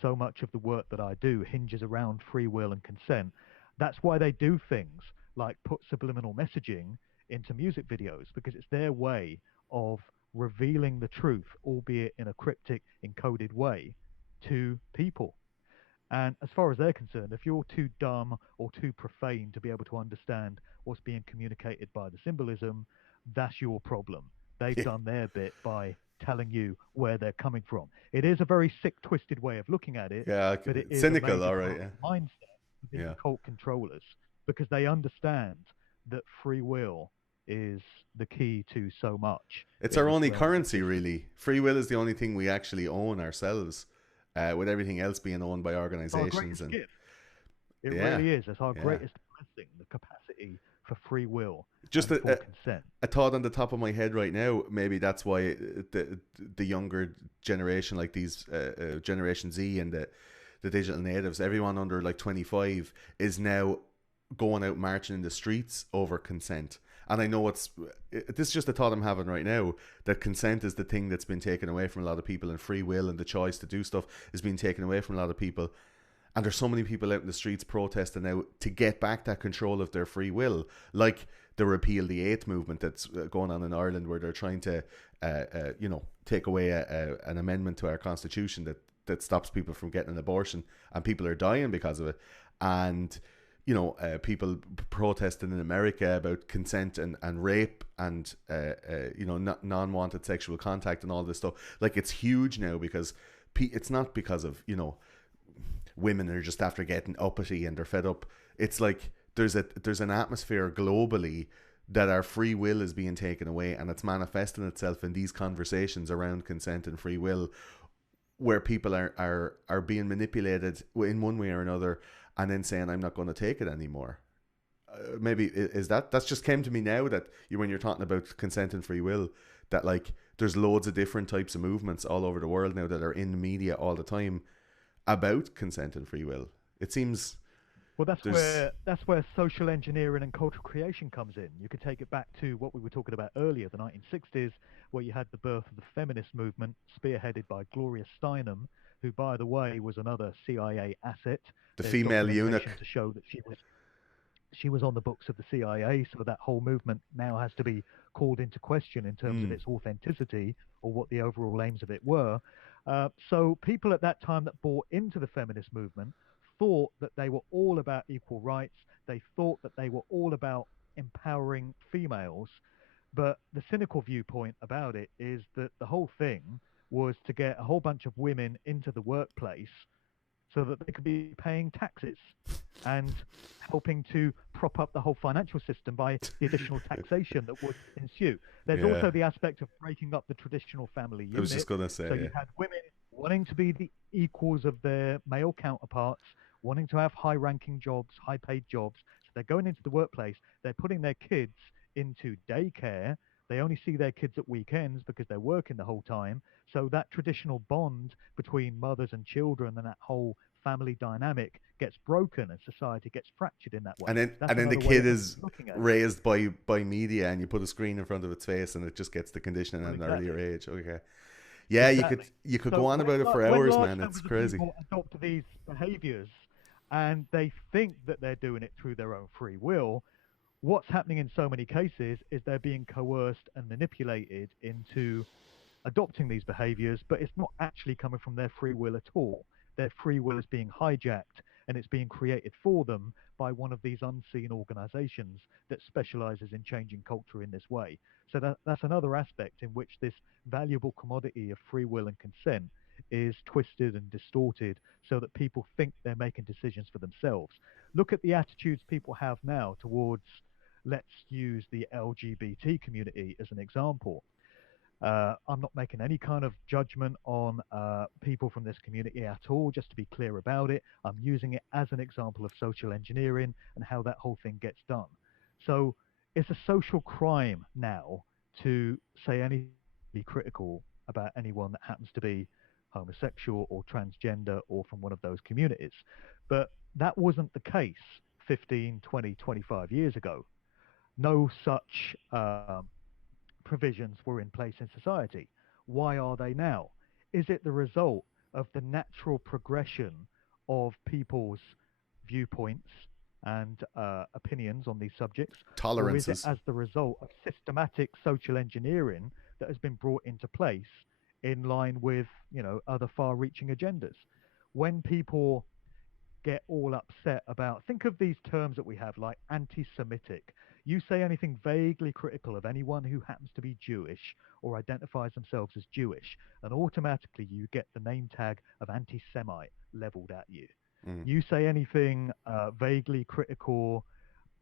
so much of the work that I do hinges around free will and consent. That's why they do things like put subliminal messaging into music videos, because it's their way of revealing the truth, albeit in a cryptic, encoded way, to people. And as far as they're concerned, if you're too dumb or too profane to be able to understand what's being communicated by the symbolism, that's your problem. They've Yeah, done their bit by telling you where they're coming from. It is a very sick, twisted way of looking at it, yeah, but it is a cynical, major all part right, of yeah, the mindset of these yeah. occult controllers, because they understand that free will is the key to so much It's in our this only realm of currency, existence. really. Free will is the only thing we actually own ourselves, with everything else being owned by It's our organizations. greatest And gift. It yeah, really is. It's our yeah. greatest blessing, the capacity for free will Just and for consent. a thought on the top of my head right now. Maybe that's why the younger generation, like these Generation Z and the digital natives, everyone under like 25 is now going out marching in the streets over consent. And I know this is just a thought I'm having right now, that consent is the thing that's been taken away from a lot of people, and free will and the choice to do stuff is being taken away from a lot of people. And there's so many people out in the streets protesting now to get back that control of their free will, like the Repeal the Eighth movement that's going on in Ireland, where they're trying to, take away an amendment to our constitution that stops people from getting an abortion, and people are dying because of it. And people protesting in America about consent and rape and non-wanted sexual contact and all this stuff. Like, it's huge now, because it's not because of women are just after getting uppity and they're fed up. It's like there's an atmosphere globally that our free will is being taken away, and it's manifesting itself in these conversations around consent and free will, where people are being manipulated in one way or another, and then saying, I'm not going to take it anymore. Maybe is that's just came to me now, that when you're talking about consent and free will, that like there's loads of different types of movements all over the world now that are in the media all the time about consent and free will. It seems Well, that's there's where social engineering and cultural creation comes in. You could take it back to what we were talking about earlier, the 1960s, where you had the birth of the feminist movement, spearheaded by Gloria Steinem, who, by the way, was another CIA asset. the There's female documentation eunuch. to show that she was on the books of the CIA, so that whole movement now has to be called into question in terms of Mm. its authenticity or what the overall aims of it were. So people at that time that bought into the feminist movement thought that they were all about equal rights. They thought that they were all about empowering females. But the cynical viewpoint about it is that the whole thing was to get a whole bunch of women into the workplace so that they could be paying taxes and helping to prop up the whole financial system by the additional taxation that would ensue. There's Yeah, also the aspect of breaking up the traditional family I was just unit. gonna So say, you had women wanting to be the equals of their male counterparts, wanting to have high ranking jobs, high paid jobs. So they're going into the workplace, they're putting their kids into daycare. They only see their kids at weekends because they're working the whole time. So that traditional bond between mothers and children and that whole family dynamic gets broken, and society gets fractured in that way. That's and then the another way kid of is looking at it. raised by media, and you put a screen in front of its face, and it just gets the conditioning Well, at an earlier exactly. age. Okay, yeah, Exactly. you could go So on about it for when hours, large man. It's numbers of crazy. people adopt these behaviors and they think that they're doing it through their own free will, what's happening in so many cases is they're being coerced and manipulated into adopting these behaviors, but it's not actually coming from their free will at all. Their free will is being hijacked, and it's being created for them by one of these unseen organizations that specializes in changing culture in this way. So that's another aspect in which this valuable commodity of free will and consent is twisted and distorted so that people think they're making decisions for themselves. Look at the attitudes people have now towards, let's use the LGBT community as an example. I'm not making any kind of judgment on people from this community at all, just to be clear about it. I'm using it as an example of social engineering and how that whole thing gets done. So it's a social crime now to say anything critical about anyone that happens to be homosexual or transgender or from one of those communities. But that wasn't the case 15, 20, 25 years ago. No such provisions were in place in society. Why are they now? Is it the result of the natural progression of people's viewpoints and opinions on these subjects, or is it Tolerances. as the result of systematic social engineering that has been brought into place in line with, other far-reaching agendas? When people get all upset about, think of these terms that we have like anti-Semitic. You say anything vaguely critical of anyone who happens to be Jewish or identifies themselves as Jewish, and automatically you get the name tag of anti-Semite leveled at you. Mm. You say anything vaguely critical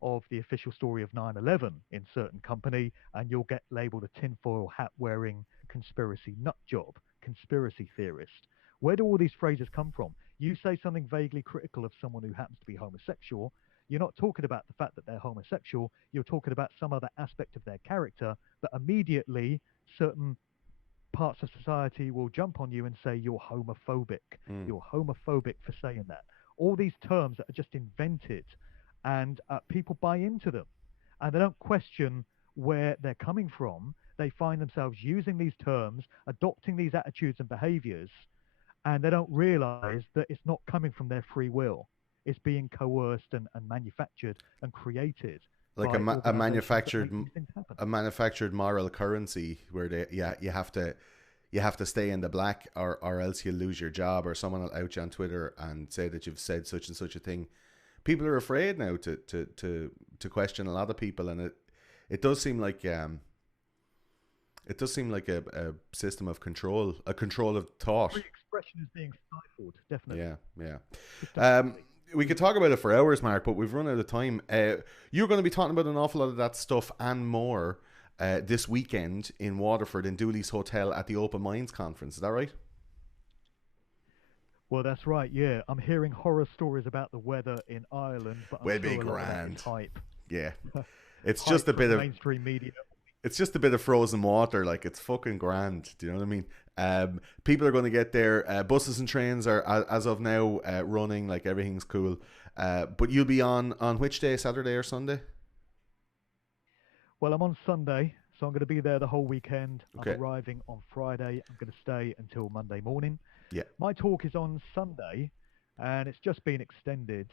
of the official story of 9/11 in certain company, and you'll get labeled a tinfoil hat wearing conspiracy nut job, conspiracy theorist. Where do all these phrases come from? You say something vaguely critical of someone who happens to be homosexual. You're not talking about the fact that they're homosexual. You're talking about some other aspect of their character that immediately certain parts of society will jump on you and say you're homophobic. Mm. You're homophobic for saying that. All these terms that are just invented, and people buy into them, and they don't question where they're coming from. They find themselves using these terms, adopting these attitudes and behaviors, and they don't realize that it's not coming from their free will. It's being coerced and manufactured and created Like by a organizations that make these things happen. manufactured moral currency where you have to stay in the black, or else you'll lose your job, or someone will out you on Twitter and say that you've said such and such a thing. People are afraid now to question a lot of people, and it does seem like a system of control, a control of thought. Free expression is being stifled, definitely. Yeah, yeah. Definitely. We could talk about it for hours, Mark, but we've run out of time. You're going to be talking about an awful lot of that stuff and more this weekend in Waterford in Dooley's Hotel at the Open Minds Conference. Is that right? Well, that's right. Yeah, I'm hearing horror stories about the weather in Ireland, but I'm Will sure be a lot of that grand. is hype. Yeah. It's Hype just a from bit the of mainstream media. it's just a bit of frozen water. Like, it's fucking grand. Do you know what I mean? People are going to get there. Buses and trains are, as of now, running. Like, everything's cool. But you'll be on which day? Saturday or Sunday? Well, I'm on Sunday, so I'm going to be there the whole weekend. I'm Okay. arriving on Friday. I'm going to stay until Monday morning. Yeah. My talk is on Sunday, and it's just been extended.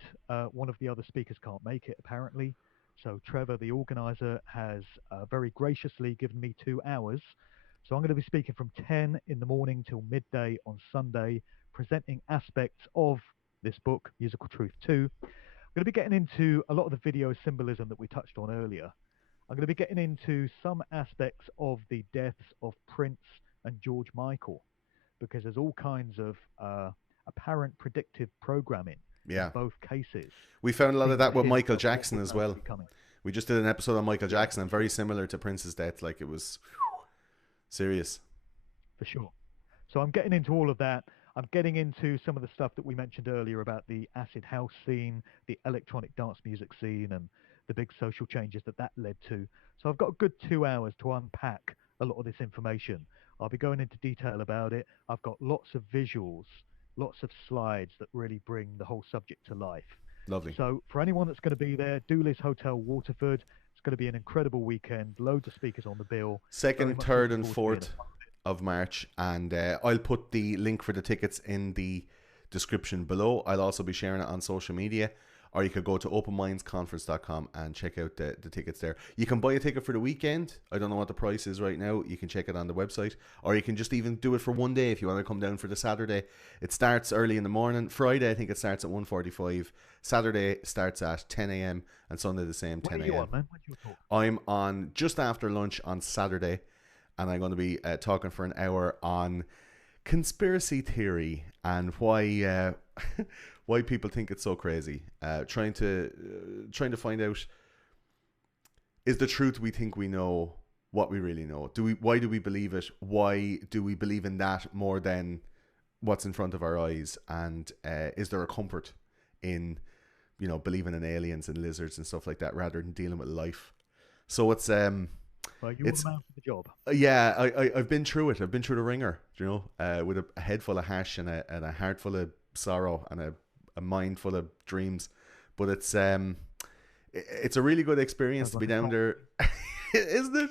One of the other speakers can't make it, apparently. So Trevor, the organizer, has very graciously given me 2 hours. So I'm going to be speaking from 10 in the morning till midday on Sunday, presenting aspects of this book, Musical Truth 2. I'm going to be getting into a lot of the video symbolism that we touched on earlier. I'm going to be getting into some aspects of the deaths of Prince and George Michael, because there's all kinds of apparent predictive programming in Yeah. both cases. We found a lot of Seem that to with hint Michael at what Jackson we're as going to well. be coming. We just did an episode on Michael Yeah, Jackson, and very similar to Prince's death. Like, it was serious. for sure. So I'm getting into all of that. I'm getting into some of the stuff that we mentioned earlier about the acid house scene, the electronic dance music scene, and the big social changes that that led to. So I've got a good 2 hours to unpack a lot of this information. I'll be going into detail about it. I've got lots of visuals, lots of slides that really bring the whole subject to life. Lovely. So for anyone that's going to be there, Dooley's Hotel Waterford, it's going to be an incredible weekend. Loads of speakers on the bill. Very Second, much third, looking and forward to being fourth a part of it. of March, and I'll put the link for the tickets in the description below. I'll also be sharing it on social media, or you could go to openmindsconference.com and check out the tickets there. You can buy a ticket for the weekend. I don't know what the price is right now. You can check it on the website, or you can just even do it for one day if you want to come down for the Saturday. It starts early in the morning. Friday, I think it starts at 1:45. Saturday starts at 10 a.m. and Sunday the same, When 10 are you a.m. on, man? When's your talk? I'm on just after lunch on Saturday, and I'm going to be talking for an hour on conspiracy theory and why why people think it's so crazy. Trying to find out, is the truth we think we know what we really know? Why do we believe it? Why do we believe in that more than what's in front of our eyes? And is there a comfort in, believing in aliens and lizards and stuff like that rather than dealing with life? So it's Well, you're the man for the job. yeah, I've been through it. I've been through the ringer, with a head full of hash and a heart full of sorrow and a mind full of dreams. But it's a really good experience Sounds to like be a down song. there. Isn't it?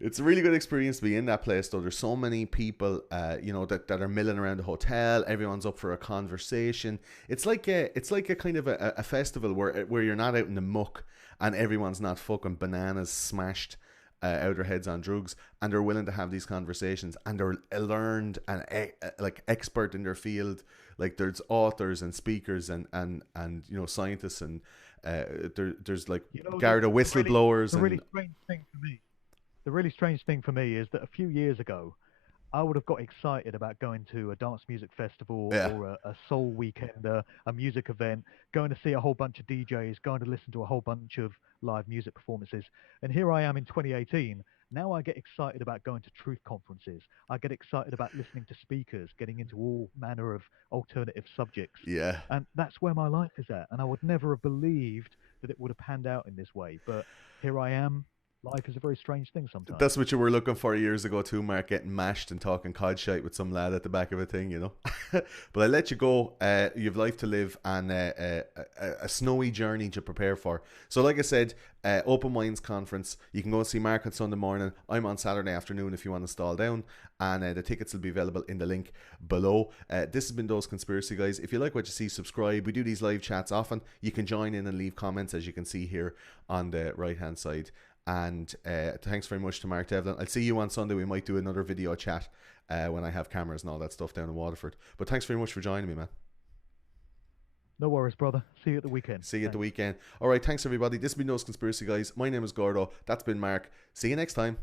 It's a really good experience to be in that place, though. There's so many people, that are milling around the hotel. Everyone's up for a conversation. It's like a kind of a festival where you're not out in the muck and everyone's not fucking bananas smashed out of their heads on drugs, and they're willing to have these conversations, and they're learned and like expert in their field. Like there's authors and speakers and scientists and there's like Garda whistleblowers the really and strange thing for me, the really strange thing for me is that a few years ago, I would have got excited about going to a dance music festival yeah. or a soul weekend, a music event, going to see a whole bunch of DJs, going to listen to a whole bunch of live music performances. And here I am in 2018. Now I get excited about going to truth conferences. I get excited about listening to speakers, getting into all manner of alternative subjects. Yeah. And that's where my life is at. And I would never have believed that it would have panned out in this way. But here I am. Life is a very strange thing sometimes. That's what you were looking for years ago too, Mark, getting mashed and talking cod shite with some lad at the back of a thing. But I let you go. You've life to live and a snowy journey to prepare for. So like I said, Open Minds Conference, you can go and see Mark on Sunday morning. I'm on Saturday afternoon if you want to stall down, and the tickets will be available in the link below. This has been Those Conspiracy Guys. If you like what you see, subscribe. We do these live chats often. You can join in and leave comments, as you can see here on the right hand side. And thanks very much to Mark Devlin. I'll see you on Sunday. We might do another video chat when I have cameras and all that stuff down in Waterford. But thanks very much for joining me, man. No worries, brother. See you at the weekend. See you at the weekend. All right, thanks everybody. This has been Those Conspiracy Guys. My name is Gordo. That's been Mark. See you next time.